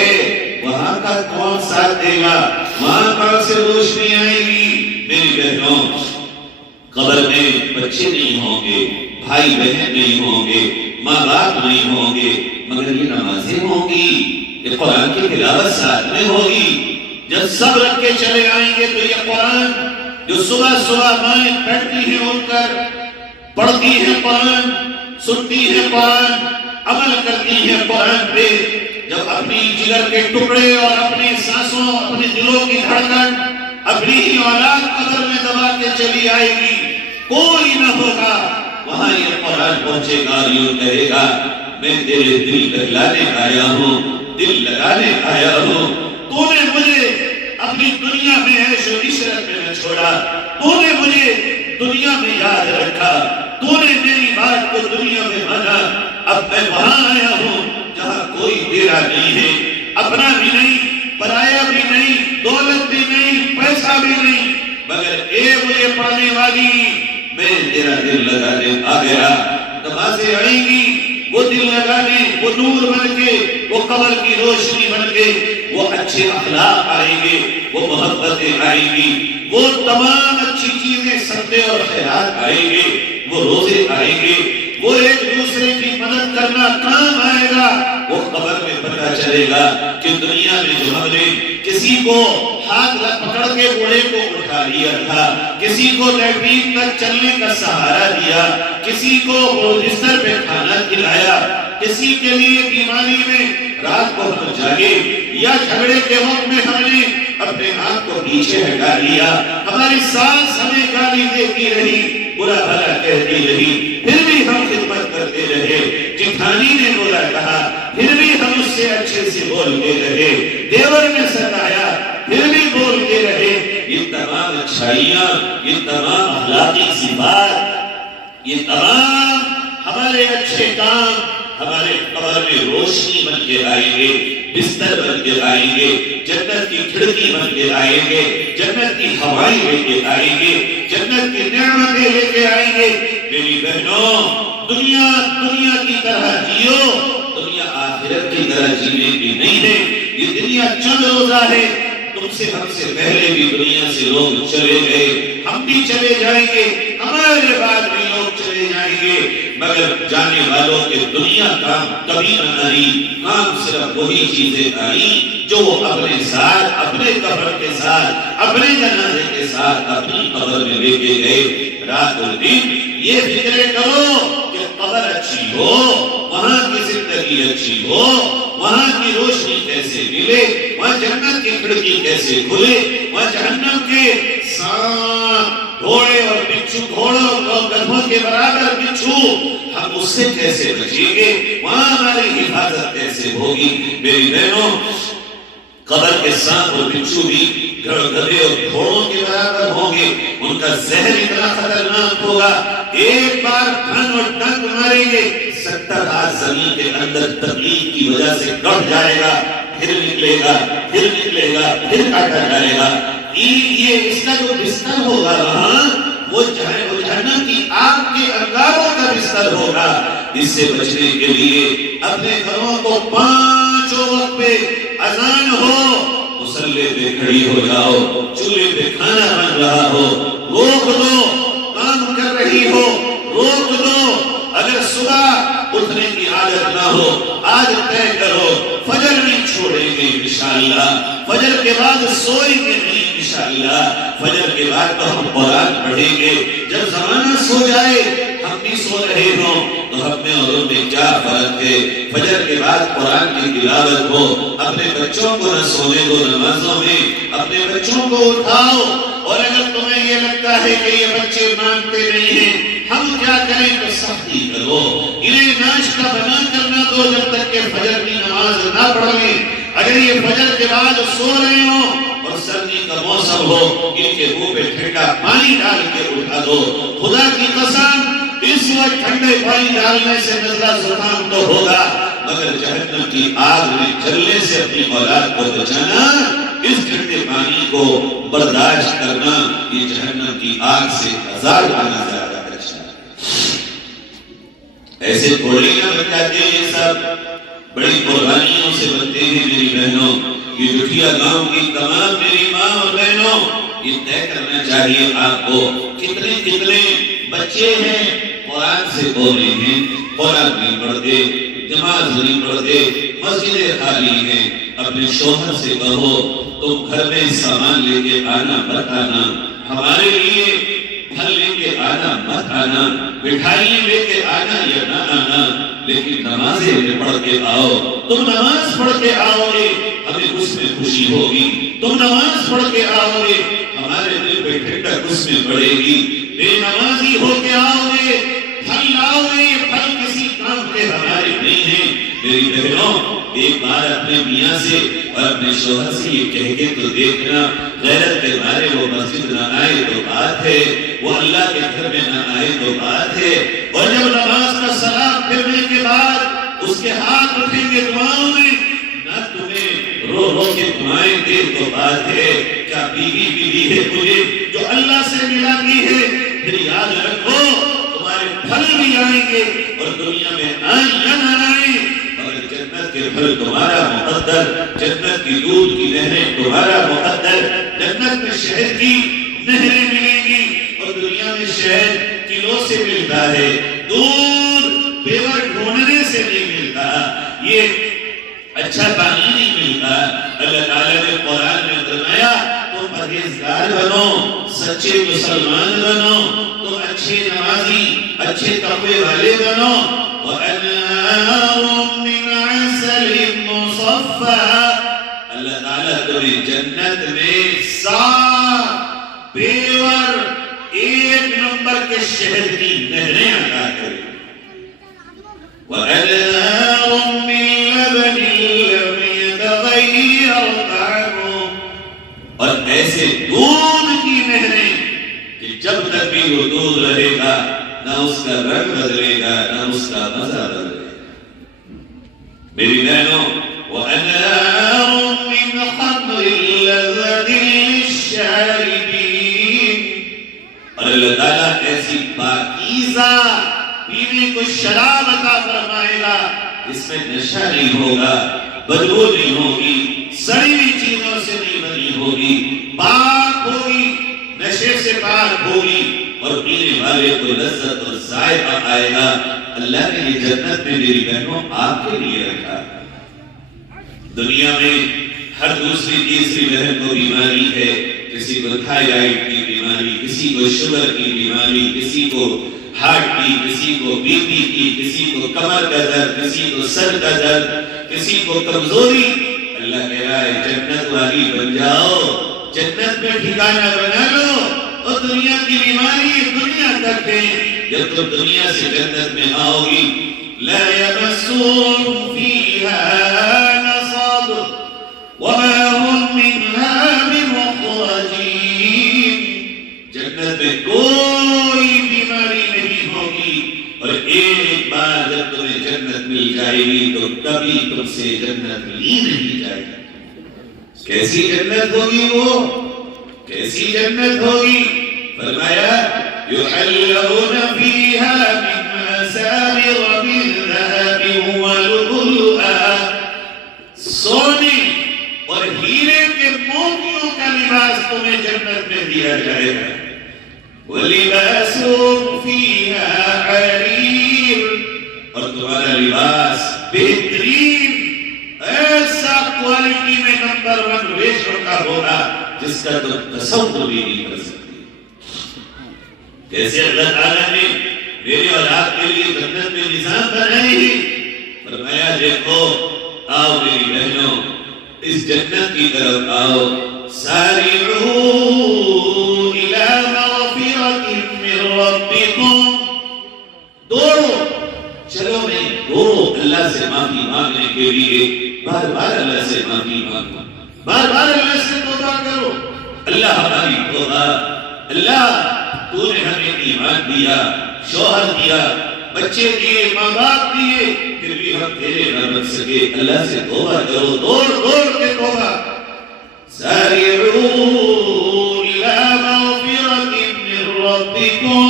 وہاں کا کون ساتھ دے گا؟ وہاں کہاں سے روشنی آئے گی؟ میری بہنوں، قبر میں بچے نہیں ہوں گے، بھائی بہن نہیں ہوں گے، ماں باپ نہیں ہوں گے، مگر یہ نمازیں ہوں گی، یہ قرآن کی تلاوت ساتھ میں ہوگی۔ جب سب رکھ کے چلے آئیں گے تو یہ قرآن جو صبح صبح مائیں بیٹھتی ہیں اٹھ کر، پڑھتی ہیں قرآن، سنتی ہیں قرآن، عمل کرتی ہیں قرآن پہ، جب اپنی جگر کے ٹکڑے اور اپنی سانسوں، اپنے دلوں کی دھڑکن اپنی ہی اولاد قبر میں دبا کے چلی آئے گی، کوئی نہ ہوگا، وہاں یہ قرآن پہنچے گا اور یوں کہے گا میں تیرے دل لگانے آیا ہوں، دل لگانے آیا ہوں، تو نے مجھے اپنی دنیا میں عیش و عشرت میں نہ چھوڑا، تو نے مجھے دنیا میں یاد رکھا، تو نے میری بات کو دنیا میں مانا، اب میں وہاں آیا ہوں جہاں کوئی تیرا نہیں ہے، اپنا بھی نہیں، پرایا بھی نہیں، دولت بھی نہیں، پیسہ بھی نہیں، مگر اے مجھے پانے والی، میں تیرا دل لگانے آ گیا۔ نمازیں آئیں گی، وہ دل لگانے، وہ نور بن کے، وہ قبر کی روشنی بن کے، وہ اچھے اخلاق آئیں گے، وہ محبتیں آئیں گی، وہ تمام اچھی چیزیں صدقے اور خیرات آئیں گے، وہ روزے آئیں گے، وہ ایک دوسرے کی مدد کرنا کام آئے گا۔ وہ قبر میں پتہ چلے گا کہ دنیا میں جو ہم نے کسی کو ہاتھ پکڑ کے بوڑھے کو اٹھا لیا تھا، کسی کو لیٹرین تک چلنے کا سہارا دیا، کسی کو بستر پہ کھانا کھلایا، کسی کے لیے بیماری میں رات کو ہم جاگے یا جھگڑے کے وقت میں ہم نے اپنے ہاتھ کو پیچھے ہٹا لیا، ہماری ساس ہمیں گالی دیتی رہی، برا بھلا کہتی رہی، پھر بھی ہم خدمت کرتے رہے، جٹھانی نے برا کہا پھر بھی ہم اس سے اچھے سے بولتے رہے، دیور نے ستایا پھر بھی بولتے رہے۔ یہ تمام اچھائیاں، یہ تمام اخلاقی صفات، یہ تمام ہمارے اچھے کام ہمارے قبر میں روشنی بن کے آئیں گے، بستر بن کے آئیں گے، جنت کی کھڑکی بن کے آئیں گے، جنت کی ہوائیں لے کے آئیں گے، جنت کی نعمتیں لے کے آئیں گے۔ میری بہنوں، دنیا کی طرح جیو، دنیا آخرت کی طرح جینے کی نہیں ہے۔ یہ دنیا چند روزہ ہے، تم سے ہم سے پہلے بھی دنیا سے لوگ چلے گئے، ہم بھی چلے جائیں گے، ہمارے بعد بھی لوگ چلے جائیں گے، مگر جانے والوں کے دنیا کام کبھی نہ آئی، کام صرف وہی چیزیں آئی جو وہ اپنے ساتھ، اپنے قبر کے ساتھ، اپنے جنازے کے ساتھ اپنی قبر میں لے کے گئے۔ رات اور دن یہ فکر کرو کہ قبر اچھی ہو، وہاں کی زندگی اچھی ہو، وہاں کی روشنی کیسے ملے، وہاں جنت کی کھڑکی کیسے کھلے، وہاں جہنم کے سانپ، گھوڑے اور بچھو، گھوڑوں اور گدھوں کے برابر بچھو، ہم اس سے کیسے بچیں گے، وہاں ہماری حفاظت کیسے ہوگی۔ میری بہنوں، قبر کے سانپ اور بچھو بھی گدھے اور گھوڑوں کے برابر ہوں گے، ان کا زہر اتنا خطرناک ہوگا، ایک بار دھن اور ڈنک ماریں گے، 70 ہاتھ زمین کے اندر تکلیف کی وجہ سے کٹ جائے گا، پھر نکلے گا، پھر نکلے گا، پھر کاٹا جائے گا۔ یہ اس کا جو بستر ہوگا وہاں وہ جہنم کی آگ کے انگاروں کا بستر ہوگا۔ اس سے بچنے کے لیے اپنے گھروں کو 5 وقت پہ اذان ہو مصلی پہ کھڑی ہو جاؤ، چولہے پہ کھانا بن رہا ہو روک دو، کام کر رہی ہو روک دو، اگر صبح اٹھنے کی عادت نہ ہو آج طے کرو فجر نہیں چھوڑیں گے انشاءاللہ، فجر کے بعد سوئیں گے نہیں انشاءاللہ، فجر کے بعد تو ہم قرآن پڑھیں گے، جب زمانہ سو جائے ہم بھی سو رہے ہوں تو ہم میں اور ان میں کیا فرق ہے؟ فجر کے بعد قرآن کی تلاوت ہو، اپنے بچوں کو نہ سونے دو نمازوں میں، اپنے بچوں کو اٹھاؤ، اور اگر تمہیں یہ لگتا ہے کہ یہ بچے مانتے نہیں ہیں ہم کیا کریں تو سختی کرو، انہیں ناشتہ بنا کر نہ دو جب تک کہ فجر کی نماز نہ پڑھ لیں، اگر یہ فجر کے بعد سو رہے ہوں اور سردی کا موسم ہو ان کے منہ پہ ٹھنڈا پانی ڈال کے اٹھا دو، خدا کی قسم اس وقت ٹھنڈے پانی ڈالنے سے نزلہ زکام تو ہوگا مگر جہنم کی آگ میں جلنے سے اپنی اولاد کو بچانا، اس ٹھنڈے پانی کو برداشت کرنا، یہ جہنم کی آگ سے 1000 گنا زیادہ اچھا ہے۔ ایسے تھوڑی نہ بن جاتے ہیں، یہ سب بڑی قربانیوں سے بنتے ہیں میری بہنوں۔ یہ جٹھیا گاؤں کی تمام میری ماں اور بہنوں یہ طے کرنا چاہیے آپ کو، کتنے کتنے بچے ہیں قرآن سے بولے ہیں، قرآن نہیں پڑھتے، نماز نہیں پڑھتے، مسجدیں خالی ہیں، اپنے شوہر سے کہو تم گھر میں سامان لے کے آنا مت آنا، ہمارے لیے پھل لے کے آنا مت آنا، مٹھائی لے کے آنا یا نہ آنا، لیکن نمازیں پڑھ کے آؤ، تم نماز پڑھ کے آؤ گے ہمیں اس میں خوشی ہوگی، تم نماز پڑھ کے آؤ گے ہمارے دل پہ ٹھنڈک اس میں پڑے گی، بے نمازی ہو کے آؤ گے پھل لاؤ گے، یہ پھل کسی کام کے ہمارے نہیں ہیں۔ میری بہنوں ایک بار اپنے میاں سے اور اپنے شوہر سے یہ کہہ کے تو دیکھنا، غیرت کے بارے وہ مسجد نہ آئے تو بات ہے، وہ اللہ کے گھر میں نہ آئے تو بات ہے، اور جب نماز کا سلام پھرنے کے بعد اس کے ہاتھ اٹھیں گے دعاؤں میں نہ تمہیں رو رو کے دعائیں دے تو بات ہے، کیا بیوی بیوی ہے تجھے جو اللہ سے ملاتی ہے؟ پھر یاد رکھو تمہارے پھل بھی آئیں گے اور دنیا میں آئیں یا نہ آئیں مگر جنت کے پھل تمہارا مقدر، جنت کی دودھ کی نہریں تمہارا مقدر، جنت میں شہد کی نہریں ملیں گی اور دنیا میں شہد کلو سے ملتا ہے، دودھ پیور ڈھونڈنے سے نہیں ملتا، یہ اچھا پانی نہیں ملتا۔ اللہ تعالیٰ نے قرآن میں فرمایا تم پرہیزگار بنو، سچے مسلمان بنو، تم اچھے نمازی اچھے تقوی والے بنو، وَأَنْهَارٌ مِّنْ عَسَلٍ مُّصَفًّى، اللہ تعالیٰ تمہیں جنت میں صاف پیور 1 نمبر کے شہد کی نہریں عطا کرے، وَأَنْهَارٌ مِّن لَبَنٍ لَّمْ يَتَغَيَّرْ طَعْمُهُ، اور ایسے دودھ کی نہریں کہ جب تک بھی وہ دودھ رہے گا نہ اس کا رنگ بدلے گا نہ اس کا مزہ بدلے گا۔ میری بہنوں وَأَنْهَارٌ مِّنْ خَمْرٍ لَّذَّةٍ لِّلشَّارِبِينَ، اور اللہ تعالیٰ ایسی پاکیزہ پینے کو شراب عطا فرمائے گا اس میں نشہ نہیں ہوگا، بدبو نہیں ہوگی، سڑی ہوئی چیزوں سے نہیں بنی ہوگی، پاک ہوگی، نشے سے پاک ہوگی، اور پینے والے کو لذت اور ذائقہ آئے گا۔ اللہ نے یہ جنت میں میری بہنوں آپ کے لیے رکھا۔ دنیا میں ہر دوسری تیسری بہن کو بیماری ہے، کسی کو تھائرائیڈ کی بیماری، کسی کو شوگر کی بیماری، کسی کو ہارٹ کی، کسی کو بی پی کی، کسی کو کمر کا درد، کسی کو سر کا درد، کسی کو کمزوری۔ اللہ کہہ رہا ہے جنت والی بن جاؤ، جنت میں ٹھکانہ بنا لو، اور دنیا کی بیماری دنیا تک ہے، جب تم دنیا سے جنت میں آؤ گی لا يمسهم فيها نصب وما هم منها بمخرجين، جنت میں کوئی بیماری نہیں ہوگی، اور ایک بار جب تمہیں جنت مل جائے گی تو کبھی تم سے جنت لی نہیں جائے گی۔ کیسی جنت ہوگی وہ؟ کیسی جنت ہوگی؟ فرمایا یحلون فیہا من اساور من ذہب ولؤلؤا، سونے اور ہیرے کے موتیوں کا لباس تمہیں جنت میں دیا جائے گا. وَلِبَاسُهُمْ فِيهَا حَرِيرٌ، اور تمہارا لباس بہترین ایسا کوالٹی میں نمبر 1 ریشم کا ہوگا جس کا تم تصور بھی نہیں کر سکتے. جیسے اللہ تعالیٰ نے میرے اور آپ کے لیے جنت میں نظام بنائے ہیں، فرمایا دیکھو آؤ میری بہنوں اس جنت کی طرف آؤ. سارعوا الى مغفرة من ربكم، دوڑو چلو نہیں دوڑو اللہ سے معافی مانگنے کے لیے. بار بار اللہ سے معافی مانگو، بار بار اللہ سے توبہ کرو. اللہ ہماری توبہ، اللہ تو نے ہمیں ایمان دیا، شوہر دیا، بچے دیے، ماں باپ دیے، پھر بھی ہم تیرے نہ بن سکے. اللہ سے توبہ کرو، دوڑ دوڑ کے توبہ. سارعوا إلى مغفرة من ربكم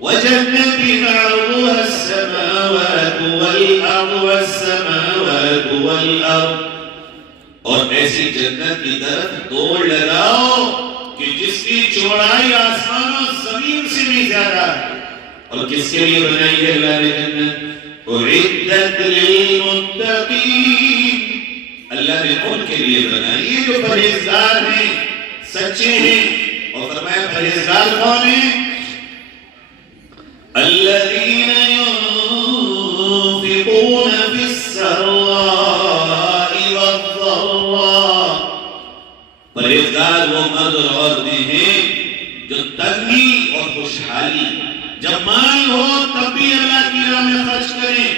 وجنة عرضها السماوات والأرض والسماوات والأرض، اور ایسی جنت کی طرف دوڑ لگاؤ کہ جس کی چوڑائی آسمان و زمین سے بھی زیادہ ہے. اور کس کے لیے بنائی ہے اللہ نے جنت؟ اعدت للمتقین، اللہ نے ان کے لیے بنائی ہے جو پرہیزگار ہیں، سچے ہیں. اور فرمایا پرہیزگار کون ہیں؟ الذین ينفقون فی السراء والضراء، پرہیزگار وہ مرد اور عورتیں ہیں جو تنگی اور خوشحالی، جب مال ہو تب بھی اللہ کی راہ میں خرچ کریں،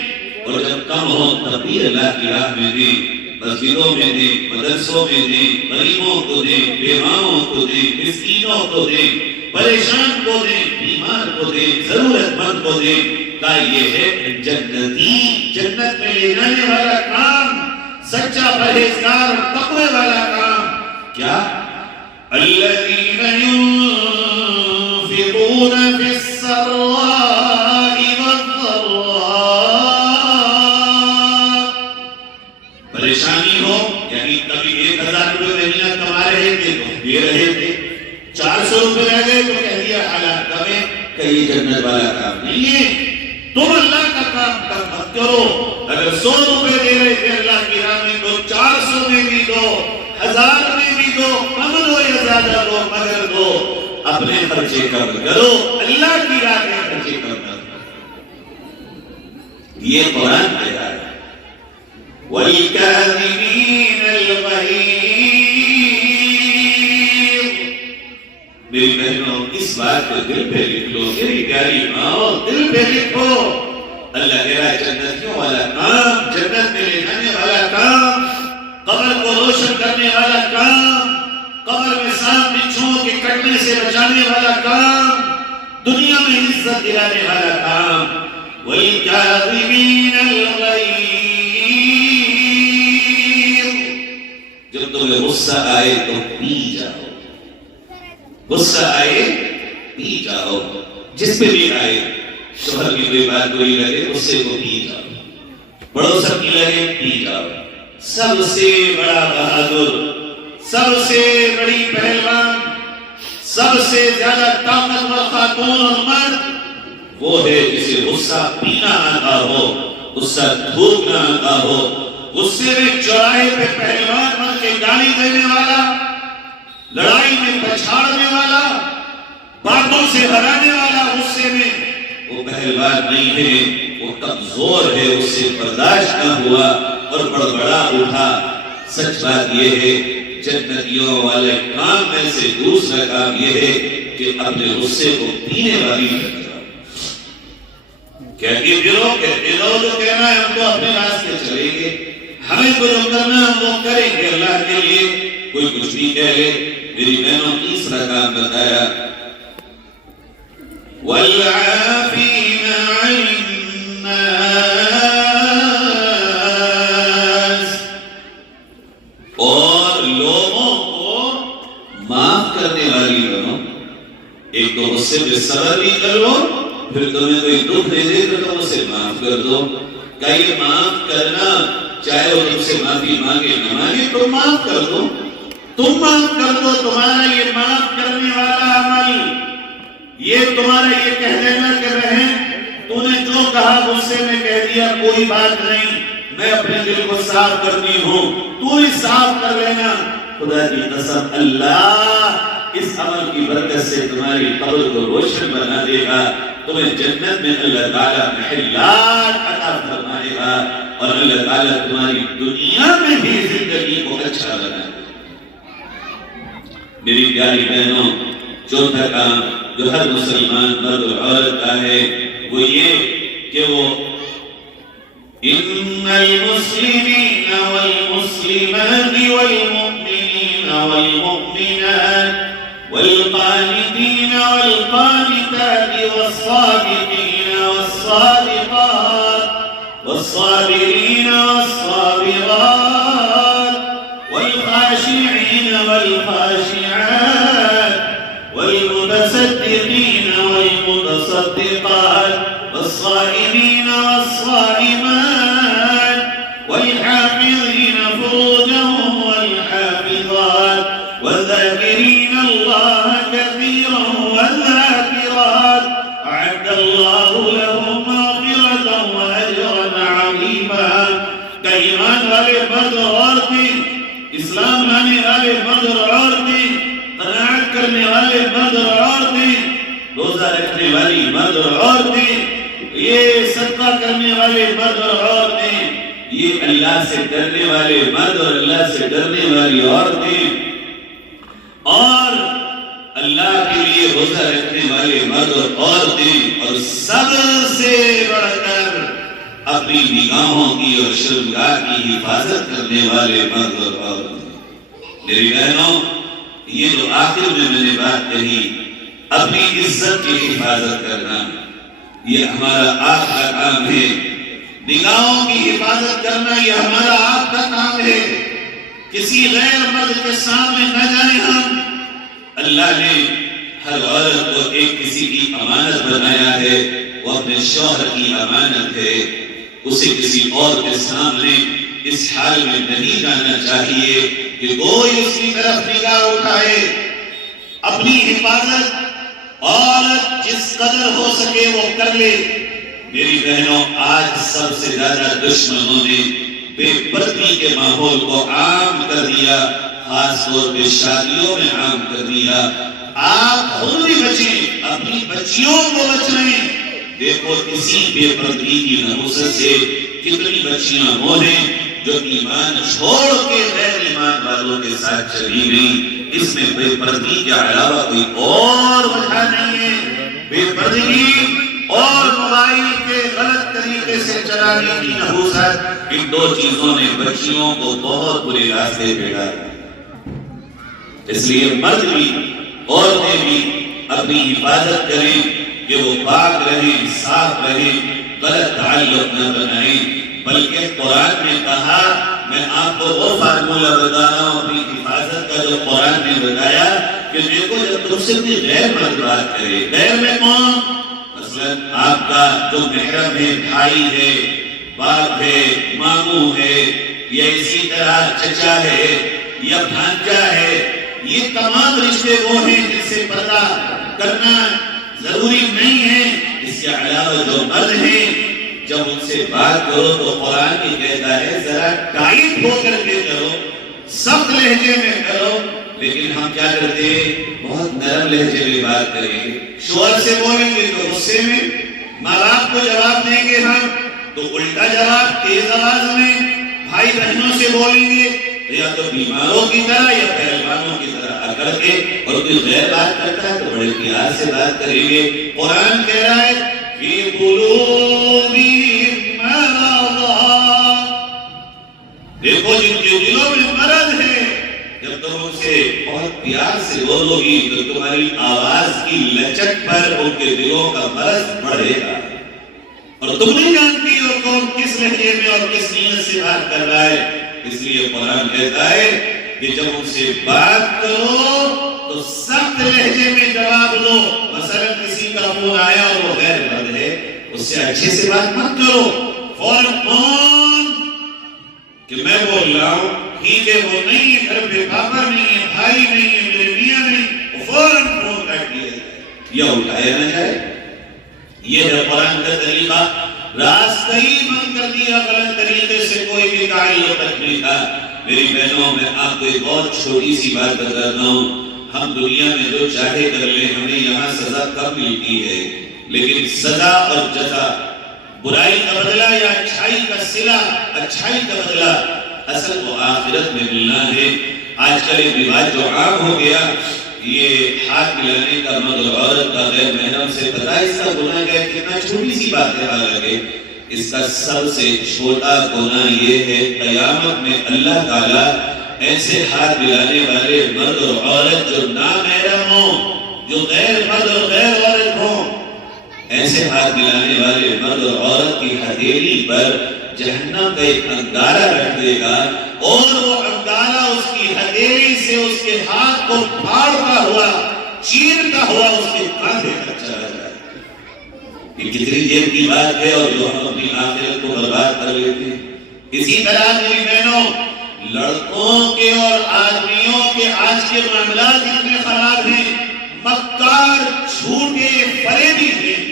اور جب کم ہو تب بھی اللہ کی راہ میں دیں. مسجدوں میں دیں، مدرسوں میں دیں، غریبوں کو دیں، بیواؤں کو دیں، مسکینوں کو دیں، پریشان کو دیں، بیمار کو دیں، ضرورت مند کو دیں. کا یہ ہے جنتی، جنت میں لے جانے والا کام، سچا پرہیزگار تقوی والا کام. کیا؟ الذین ينفقون فی السراء والضراء، پریشانی ہو، یعنی کبھی 1000 روپے مہینہ کما رہے تھے تو دے رہے تھے، 400 روپے رہ گئے تو کہہ دیا حالات کمیں، کہ یہ جنت والا کام نہیں ہے. تم اللہ کا کام مت کرو. اگر 100 روپے دے رہے تھے اللہ کی راہ میں تو 400 میں بھی دو، 1000 میں بھی دو، کم دو یا زیادہ دو، مگر دو. اپنے خرچے کم کرو، اللہ کی راہ میں خرچے کم کرو. یہ قرآن کہہ رہا ہے. وَالْكَاظِمِينَ الْغَيْظَ، میری بہنوں اس بات کو دل پہ لکھ لو. میری پیاری ماں دل پہ لکھو. اللہ کہہ رہا ہے جنتیوں والا کام، جنت میں لے جانے والا کام، قبر کو روشن کرنے والا کام، قبر میں سانپ بچھوؤں کے کٹنے سے بچانے والا کام، دنیا میں عزت دلانے والا کام. وَالْكَاظِمِينَ الْغَيْظَ، جب تمہیں غصہ آئے تو پی جاؤ، غصہ آئے پی جاؤ. جس پہ بھی آئے، شوہر کی کوئی بات بری لگے غصے کو پی جاؤ، پڑوسن کی لگے پی جاؤ. سب سے بڑا بہادر، سب سے بڑی پہلوان، سب سے زیادہ طاقتور خاتون اور مرد وہ ہے جسے غصہ پینا آتا ہو، غصہ تھوکنا آتا ہو، غصے میں چوراہے پہ پہلوان بن کے گالی دینے والا، لڑائی میں پچھاڑنے والا، باتوں سے ہرانے والا. غصے میں وہ پہلوان نہیں ہے، وہ کمزور ہے، اس سے برداشت نہ ہوا اور بڑبڑا اٹھا. سچ بات یہ ہے جنتیوں والے کام میں سے دوسرا کام یہ ہے کہ اپنے غصے کو پینے والی بن جاؤ. کہتی رہو جو کہنا ہے ہم تو اپنے راستے چلیں گے، ہمیں کو جو کرنا ہے ہم وہ کریں گے اللہ کے لیے. کوئی کچھ بھی کہہ لے. میری بہنوں تیسرا کام بتایا وَالْعَافِينَ عَنِ النَّاسِ، اور لوگوں کو معاف پہ صبر بھی کر لو، پھر تمہیں کوئی دکھ دے دے تو تم اسے معاف کر دو۔ کہ یہ معاف کرنا، چاہے وہ تم سے معافی مانگے نہ مانگے، تم معاف کر دو، تم معاف کر دو۔ تمہارا یہ معاف کرنے والا عمل، یہ تمہارا یہ کہہ دینا کہ رہیں تو نے جو کہا غصے میں کہہ دیا، کوئی بات نہیں، میں اپنے دل کو صاف کرنی ہوں، تو ہی صاف کر لینا۔ خدا کی قسم اللہ اس عمل کی برکت سے تمہاری قبر کو روشن بنا دے گا، تمہیں جنت میں اللہ تعالیٰ محلات عطا فرمائے گا، اور اللہ تعالیٰ تمہاری دنیا میں بھی زندگی کو اچھا بنا دے گا۔ میری پیاری بہنوں، چوتھا کام جو ہر مسلمان مرد اور عورت کا ہے وہ یہ کہ وہ ان المسلمین والمسلمات والمؤمنین والمؤمنات والقانتین والقانتات والصادقین والصادقات والصابرین والصابرات والخاشعین والخاشعات والمتصدقین والمتصدقات والصائمین والصائمات والحافظین فروجهم والحافظات والذاكرين الله كثيرا والذاكرات أعد الله لهم مغفرة وأجرا عظيما۔ کہ ایمان والے مرد اور عورتیں، اسلام لانے والے مرد اور عورتیں، قناعت کرنے والے مرد اور عورتیں، روزہ رکھنے والی مرد اور عورتیں، یہ صدقہ کرنے والے مرد اور عورتیں، یہ اللہ سے ڈرنے والے مرد اور اللہ سے ڈرنے والی عورتیں، اور اللہ کے لیے روزہ رکھنے والے مرد اور عورتیں، اور سب سے بڑھ کر اپنی نگاہوں کی اور شرمگاہ کی حفاظت کرنے والے مرد اور عورتیں۔ میری بہنوں، یہ جو آخر میں نے بات کہی، اپنی عزت کی حفاظت کرنا، یہ ہمارا آپ کا کام ہے۔ نگاہوں کی حفاظت کرنا یہ ہمارا آپ کا کام ہے۔ کسی غیر مرد کے سامنے نہ جائیں ہم۔ اللہ نے ہر عورت کو ایک کسی کی امانت بنایا ہے، وہ اپنے شوہر کی امانت ہے، اسے کسی اور کے سامنے اس حال میں نہیں جانا چاہیے کہ کوئی اس کی طرف نگاہ اٹھائے۔ اپنی حفاظت عورت جس قدر ہو سکے وہ کر لے۔ میری بہنوں، آج سب سے زیادہ دشمنوں نے بے پردگی کے ماحول کو عام کر دیا، خاص طور پہ شادیوں میں عام کر دیا۔ آپ خود بھی بچیں، اپنی بچیوں کو بچائیں۔ دیکھو اسی بے پردگی کی نحوست سے کتنی بچیاں وہ ہیں جو ایمان چھوڑ کے غیر ایمان والوں کے ساتھ چلی گئی۔ اس میں بے پردگی کے علاوہ کوئی اور وجہ نہیں ہے۔ بے پردگی اور موبائل کے غلط طریقے سے چلانے کی نحوست، ان دو چیزوں نے بچیوں کو بہت برے راستے پہ ڈالا۔ اس لیے مرد بھی عورتیں بھی اپنی حفاظت کریں کہ وہ پاک رہیں، صاف رہیں، غلط تعلق نہ بنائیں۔ بلکہ قرآن نے کہا، میں آپ کو وہ فارمولہ بتا رہا ہوں اپنی حفاظت کا جو قرآن نے بتایا کہ دیکھو جب تم سے کوئی غیر مرد بات کرے، غیر میں کون؟ مثلا آپ کا جو محرم ہے، بھائی ہے، باپ ہے، ماموں ہے، یا اسی طرح چچا ہے یا بھانجا ہے، یہ تمام رشتے وہ ہیں جن سے پردہ کرنا ضروری نہیں ہے۔ اس کے علاوہ جو مرد ہیں، جب ان سے بات کرو تو قرآن بھی کہتا ہے ذرا ٹائٹ ہو کر کے کرو، سخت لہجے میں کرو۔ لیکن ہم کیا کرتے ہیں؟ بہت نرم لہجے میں بات کریں گے، شوہر سے بولیں گے تو غصے میں، ماں باپ کو جواب دیں گے ہم تو الٹا جواب تیز آواز میں، بھائی بہنوں سے بولیں گے یا تو بیماروں کی طرح یا پہلوانوں کی طرح آ کر کے، اور کوئی غیر بات کرتا ہے تو بڑے پیار سے بات کریں گے۔ قرآن کہہ رہا ہے فی قلوبہم مرض، دیکھو جن کے دلوں میں مرض ہے، جب تم ان سے بہت پیار سے بولو گی تو تمہاری آواز کی لچک پر ان کے دلوں کا مرض بڑھے گا، اور تم نہیں جانتی ہو کون کس لہجے میں اور کس نیت سے بات کر رہا ہے۔ اس لیے قرآن کہتا ہے کہ جب ان سے بات کرو تو سخت لہجے میں جواب دو. مثلا کسی کا فون آیا اور وہ غیر مرد ہے، اس سے اچھے سے بات مت کرو. فوراً فون کہ میں بول رہا ہوں، ٹھیک ہے وہ نہیں ہے، گھر پہ پاپا نہیں ہے، بھائی نہیں ہے، میرے میاں نہیں، فوراً فون کاٹ دیا جائے یا اٹھایا نہ جائے. یہ ہے قرآن کا طریقہ. راستہ ہی بند کر دیا غلط طریقے سے کوئی بھی تعلق رکھنے کا. میری بہنوں میں آپ کو ایک بہت چھوٹی سی بات بتاتا ہوں. ہم دنیا میں جو چاہے کر لیں، ہمیں یہاں سزا کم ملتی ہے، لیکن سزا اور جزا، برائی کا بدلہ یا اچھائی کا صلہ، اچھائی کا بدلہ اصل کو آخرت میں ملنا ہے. آج کل ایک رواج جو عام ہو گیا، یہ ہاتھ ملانے کا مرد اور عورت کا غیر محرم سے، پتہ ہے اس کا گناہ کیا ہے؟ کتنا چھوٹی سی بات ہے، حالانکہ اس کا سب سے چھوٹا گناہ یہ ہے قیامت میں اللہ تعالیٰ ایسے ہاتھ ملانے والے مرد اور عورت جو نامحرم ہوں، جو غیر مرد اور غیر عورت ہوں، ایسے ہاتھ ملانے والے مرد اور عورت کی ہتھیلی پر جہنم کا ایک انگارہ رکھ دے گا، اور وہ انگارہ اس کی ہتھیلی سے اس کے ہاتھ کو پھاڑتا ہوا، چیرتا ہوا اس کے کاندھے تک چلا جائے. یہ کتنی دیر کی بات ہے، اور جو ہم اپنی آخرت کو برباد کر لیتے ہیں. اسی طرح میری بہنوں، لڑکوں کے اور آدمیوں کے آج کے معاملات اتنے خراب ہیں، مکار، جھوٹے، فریبی ہیں.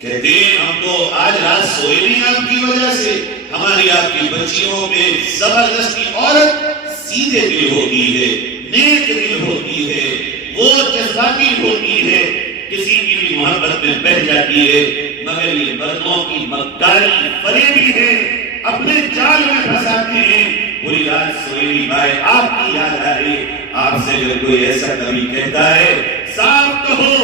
کہتے ہیں ہم تو آج رات سوئے نہیں آپ کی وجہ سے. ہماری آپ کی بچیوں میں زبردستی عورت سیدھے دل ہوتی ہے، نیک دل ہوتی ہے، وہ جذباتی ہوتی ہے، کسی کی بھی محبت میں بہہ جاتی ہے، مگر یہ مردوں کی مکاری، فریبی ہے، اپنے جال میں پھنساتے ہیں. پوری رات سوئے نہیں پائے، آپ کی یاد آ رہی. آپ سے اگر کوئی ایسا کبھی کہتا ہے، صاف کہو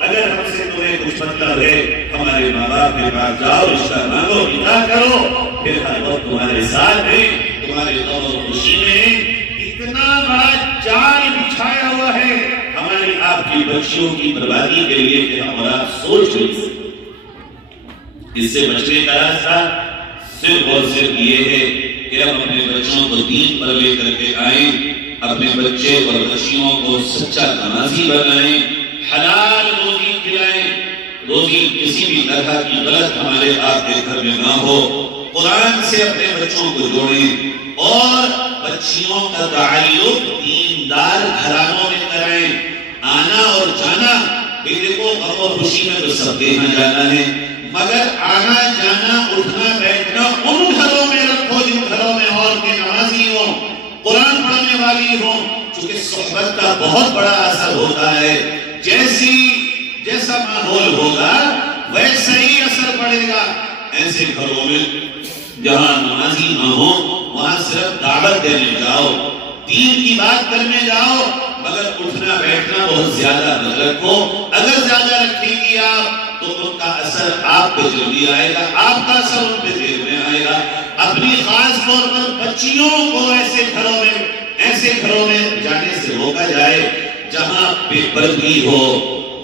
اگر ہم سے تمہیں کچھ مطلب ہے، ہمارے ماں باپ کے پاس جاؤ، رشتہ مانگو، نکاح کرو، پھر ہر وقت تمہارے ساتھ ہیں، تمہارے غم اور خوشی میں. اتنا بڑا جال بچھایا ہوا ہے ہماری آپ کی بچیوں کی بربادی کے لیے کہ ہم اور آپ سوچ نہیں سکتے. اس سے بچنے کا راستہ صرف اور صرف یہ ہے کہ ہم اپنے بچوں کو دین پر لے کر کے آئیں، اپنے بچے اور بچیوں کو سچا نمازی بنائیں، حلال روزی کھلائیں، روزی کسی بھی طرح کی غلط ہمارے آپ کے گھر میں نہ ہو. قرآن سے اپنے بچوں کو جوڑیں اور بچیوں کا تعلق دیندار گھرانوں میں کرائیں. آنا اور جانا، دیکھو غم اور خوشی میں تو سب کے یہاں جانا ہے، مگر آنا جانا اٹھنا بیٹھنا ان گھروں میں رکھو جن گھروں میں عورتیں نمازی ہوں، قرآن پڑھنے والی ہوں. چونکہ صحبت کا بہت بڑا اثر ہوتا ہے. جیسا ماحول ہوگا ویسا ہی اثر پڑے گا. ایسے گھروں میں جہاں نمازی نہ ہو، وہاں صرف دعوت دینے جاؤ، دین کی بات کرنے جاؤ، مگر اٹھنا بیٹھنا بہت زیادہ نہ رکھو. اگر زیادہ رکھیں گی آپ تو ان کا اثر آپ پہ جلدی آئے گا، آپ کا اثر ان پہ دیر میں آئے گا. اپنی خاص طور پر بچیوں کو ایسے گھروں میں جانے سے روکا جائے جہاں بے پردگی ہو،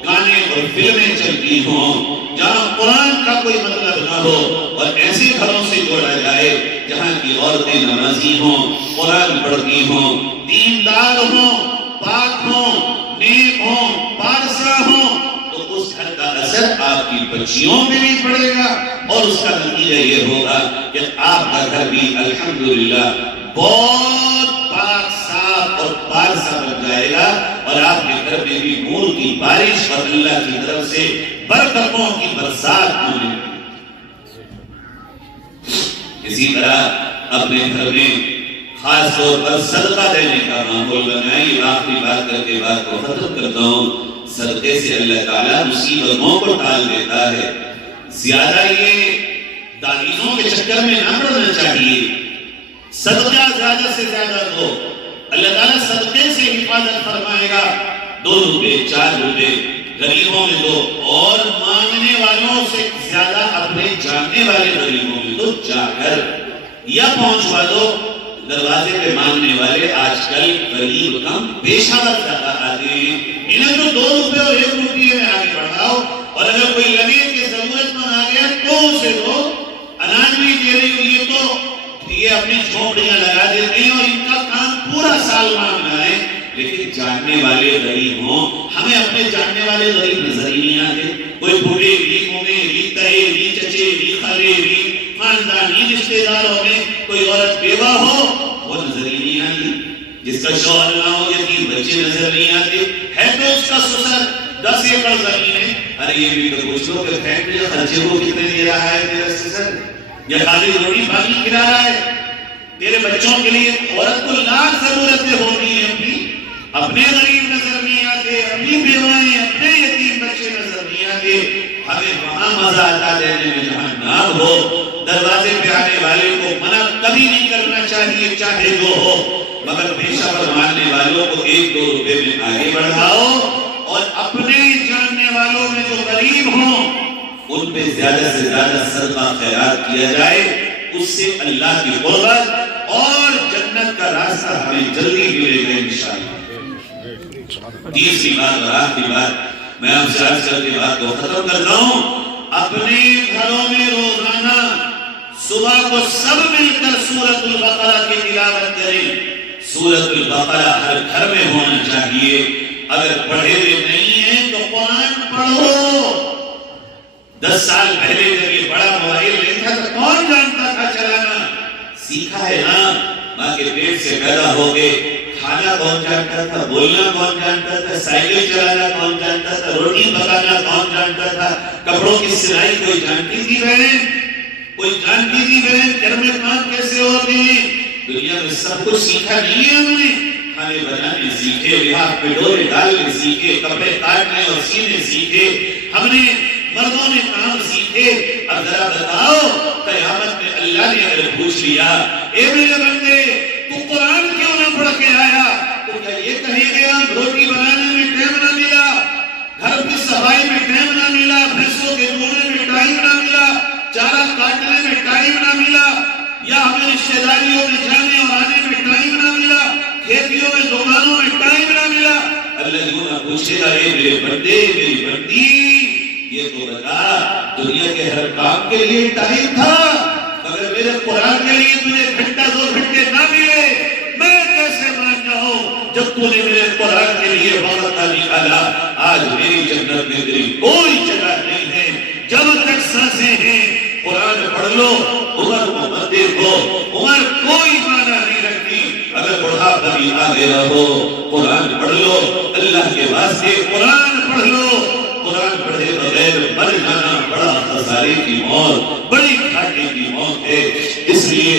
گانے اور فلمیں چلتی ہوں، جہاں قرآن کا کوئی مطلب نہ ہو. اور ایسے گھروں سے جوڑا جائے جہاں کی عورتیں نمازی ہوں، قرآن پڑھتی ہوں، دیندار ہوں، پاک ہوں، نیک ہوں، پارسا ہوں. تو اس گھر کا اثر آپ کی بچیوں میں بھی پڑے گا، اور اس کا نتیجہ یہ ہوگا کہ آپ کا گھر بھی الحمدللہ بہت پاک، صاف اور پارسا بن جائے گا، اور آپ کے گھر میں بھی نور کی بارش اور اللہ کی طرف سے برکتوں کی برسات ہوگی. اسی طرح اپنے گھر میں خاص طور پر صدقہ دینے کا ماحول بنائیں. آخری بات کر کے بات کو ختم کرتا ہوں. صدقے سے اللہ تعالیٰ مصیبتوں کو ٹال دیتا ہے. زیادہ یہ دعویوں کے چکر میں نہ پڑنا چاہیے. صدقہ زیادہ سے زیادہ دو، اللہ تعالیٰ صدقے سے حفاظت فرمائے گا. 2 روپے 4 روپے غریبوں میں دو، اور مانگنے والوں سے زیادہ اپنے جاننے والے غریبوں میں دو. جا کر یا پہنچوا دو. دروازے پہ مانگنے والے آج کل غریب کم، پیشہ ور زیادہ آتے ہیں. انہیں تو 2 روپے اور 1 روپیے میں آگے بڑھاؤ، اور اگر کوئی لگے کہ ضرورت مند آ گیا تو اسے دو. اناج بھی دے رہی ہوئی ہے تو یہ اپنی جھونپڑیاں لگا دیتے ہیں، اور ان کا کام پورا سال مانگنا ہے. لیکن جا جاننے والے غریب ہوں. ہمیں اپنے جاننے والے غریب نظر ہی نہیں آتے. کوئی بوڑھے بھی مومے بھی تئے بھی چچے بھی خالے بھی خاندانی رشتے داروں میں کوئی عورت بیوہ ہو وہ نظر ہی نہیں آتی. جس کا شوہر نہ ہو یتیم بچے نظر نہیں آتے. ہے تو اس کا سسر 10 ایکڑ زمین ہے. ارے یہ بھی تو پوچھ لو کہ فیکٹری خرچے کو کتنے دے رہا ہے تیرا سسر, یا خالی روٹی پانی کھلا رہا ہے. تیرے بچوں کے لیے عورت کو لاکھ ضرورتیں ہوتی ہیں اپنی, اپنے غریب نظر نہیں آتے, اپنی بیوائیں اپنے یتیم بچے نظر نہیں آتے. ہمیں وہاں مزہ آتا دینے میں جہاں نام ہو. دروازے پہ آنے والے کو منع کبھی نہیں کرنا چاہیے چاہے جو ہو, مگر پیشہ پر ماننے والوں کو 1-2 روپے میں آگے بڑھاؤ, اور اپنے جاننے والوں میں جو غریب ہوں ان پہ زیادہ سے زیادہ صدقہ خیرات کیا جائے. اس سے اللہ کی قربت اور جنت کا راستہ ہمیں جلدی ملے گا انشاءاللہ. تیسری بات اور آخری بات میں آپ سے عرض کر کے بات کو ختم کرتا ہوں. اپنے گھروں میں روزانہ صبح کو سب مل کر سورۃ البقرہ کی تلاوت کریں. سورۃ البقرہ ہر گھر میں ہونا چاہیے. اگر پڑھے ہوئے نہیں ہیں تو قرآن پڑھو. 10 سال پہلے جب یہ بڑا موبائل نہیں تھا تو کون جانتا تھا چلانا؟ سیکھا ہے نا, ماں کے پیٹ سے پیدا ہو گئے. کھانا کون جانتا تھا, بولنا کون جانتا تھا, سائیکل چلانا کون جانتا تھا, روٹی پکانا کون جانتا تھا, کپڑوں کی سلائی کوئی جانتی تھی بہن, کوئی جانتی تھی بہن, گھر میں کام کیسے ہوتے ہیں؟ دنیا میں سب کچھ سیکھا نہیں ہے ہم نے. کھانے بنانے سیکھے, لحاظ پہ ڈورے ڈالنے سیکھے, کپڑے کاٹنے اور سینے سیکھے, ہم نے مردوں نے کام سیکھے. اب ذرا بتاؤ قیامت میں اللہ نے اگر پوچھ لیا اے میرے بندے تو قرآن کیوں نہ پڑھ کے آیا, تو کیا یہ کہیں گے ہم روٹی بنانے میں ٹائم نہ ملا, گھر کی صفائی میں ٹائم نہ ملا, بھینسوں کے دھونے میں ٹائم نہ ملا, چارہ کاٹنے میں ٹائم نہ ملا, یا ہمیں رشتہ داریوں میں جانے اور آنے میں ٹائم نہ ملا, کھیتیوں میں دکانوں میں ٹائم نہ ملا؟ اللہ یوں نہ پوچھے گا اے میرے بندے میری بندی یہ تو بتا دنیا کے ہر کام کے لیے ٹائم تھا, اگر میرے قرآن کے لیے تجھے گھنٹہ 2 گھنٹے نہ ملے میں کیسے مان جاؤں جب تو نے میرے قرآن کے لیے وقت نہ نکالا. آج میری جنت میں تیری کوئی جگہ نہیں ہے. جب تک سانسیں ہیں قرآن پڑھ لو. عمر کو مت دیکھو, عمر کوئی معنی نہیں رکھتی. اگر بڑھاپا بھی آگے رہو قرآن پڑھ لو, اللہ کے واسطے قرآن پڑھ لو. قرآن پڑھے بغیر مر جانا بڑا خسارے کی موت, بڑی گھاٹے کی موت ہے. اس لیے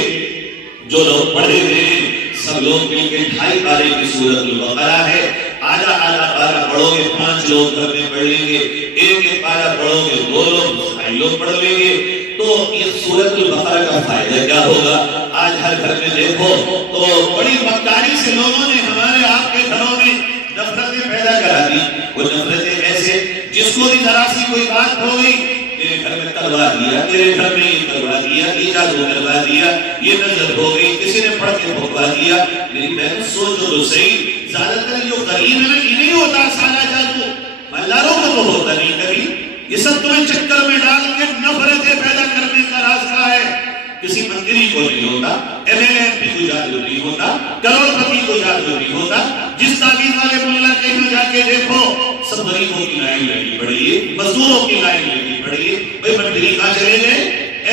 جو لوگ پڑھے ہیں سب لوگ مل کے 2.5 پارے کی سورۃ البقرہ ہے. آدھا پارا پڑھو گے 5 لوگ گھر میں پڑھ لیں گے, ایک پارا پڑھو گے 2 لوگ 2.5 لوگ پڑھ لیں گے. تو یہ سورۃ البقرہ کا فائدہ کیا ہوگا؟ آج ہر گھر میں دیکھو تو بڑی مکاری سے لوگوں نے ہمارے آپ کے گھروں میں نفرتیں پیدا کرا دی. وہ نفرتیں ایسے جس کو بھی ذرا سی کوئی بات ہو گئی, تیرے گھر میں کروا دیا, تیرے گھر میں یہ کروا دیا, یہ جادو کروا دیا, یہ نظر ہو گئی, کسی نے پڑھ کے بھگوا دیا. میری بہن سوچو تو صحیح, زیادہ تر جو غریب ہے نا یہ نہیں ہوتا سارا جادو, مالداروں کو تو ہوتا نہیں کبھی. یہ سب تمہیں چکر میں ڈال کے نفرتیں پیدا کرنے کا راستہ ہے. کسی مندری کو نہیں ہوتا, MLA کو جادو نہیں ہوتا, کروڑ پتی کو جادو نہیں ہوتا. جس تعویذ والے ملا کے میں جا کے دیکھو سب غریبوں کی لائن لگی پڑی ہے, مزدوروں کی لائن لگی پڑی ہے. بھائی منتری کہاں چلے گئے,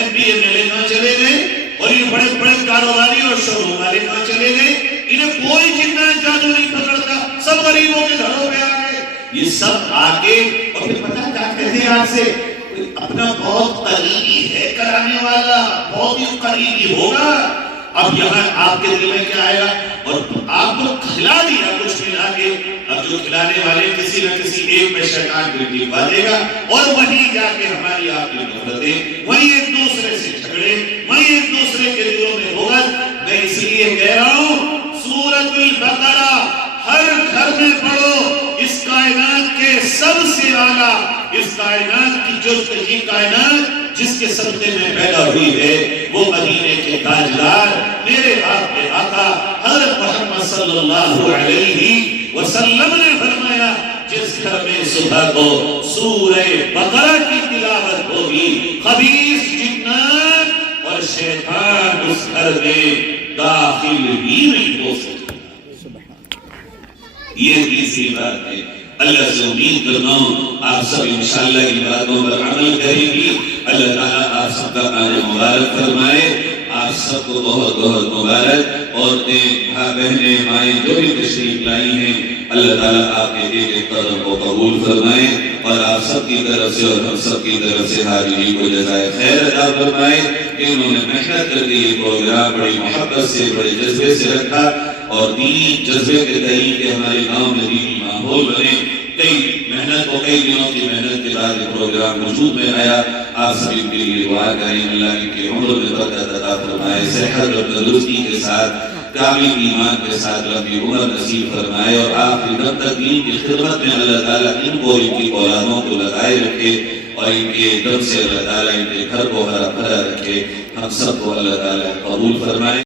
MP MLA کہاں چلے گئے, اور یہ بڑے بڑے کاروباری اور شو روم والے کہاں چلے گئے؟ انہیں کوئی جتنا جادو نہیں پکڑتا, سب غریبوں کے گھروں پہ آ گئے. یہ سب آ کے اور پھر پتہ کیا کہتے ہیں آپ سے, اپنا بہت قریبی ہے کرانے والا, بہت ہی قریبی ہوگا. اب یہاں آپ کے دل میں کیا آئے گا, اور آپ کو کھلا دیا کچھ ملا کے, اب جو کھلانے والے کسی نہ کسی ایک میں شیطان کو دلوا دے گا, اور وہیں جا کے ہماری آپ کی نفرتیں, وہیں ایک دوسرے سے جھگڑے, وہیں ایک دوسرے کے دلوں میں ہوگا. میں اس لیے کہہ رہا ہوں سورۃ البقرہ ہر گھر میں پڑھو. اس کائنات کے سب سے اعلیٰ, اس کائنات کی جو کائنات جس کے صدقے میں پیدا ہوئی ہے وہ مدینے کے تاجدار میرے آپ کے آقا حضرت محمد صلی اللہ علیہ وسلم نے فرمایا, جس گھر میں صبح کو سورہ بقرہ کی تلاوت ہوگی خبیث جنات اور شیطان اس گھر میں داخل ہی نہیں ہو سکتے. یہ تیسری بات ہے. اللہ سے امید کرتا ہوں آپ سب انشاءاللہ ان باتوں پر عمل کریں گی. اللہ تعالیٰ آپ سب کا آنے مبارک فرمائے. آپ سب کو بہت بہت مبارک. عورتیں، بھائی بہنیں، مائیں جو بھی تشریف لائی ہیں، اللہ تعالیٰ آپ کے ایک ایک قدم کو قبول فرمائے اور آپ سب کی طرف سے اور ہم سب کی طرف سے حاضرین کو جزائے خیر عطا فرمائے کہ انہوں نے محنت کر کے یہ پروگرام بڑی محبت سے، بڑے جذبے سے رکھا اور دینی جذبے کے تئیں کہ ہمارے گاؤں میں دینی ماحول بنے. کئی دنوں کی محنت کے بعد یہ پروگرام وجود میں آیا. آپ سب ان کے لیے دعا کریں. اللہ ان کی عمر میں برکت عطا فرمائے، صحت اور تندرستی کے ساتھ، کامل ایمان کے ساتھ لمبی عمر نصیب فرمائے اور آخری دم تک دین کی خدمت میں اللہ تعالیٰ ان کو، ان کی اولادوں کو لگائے رکھے اور ان کے دم سے اللہ تعالیٰ ان کے گھر کو ہرا بھرا رکھے. ہم سب کو اللہ تعالیٰ قبول فرمائے.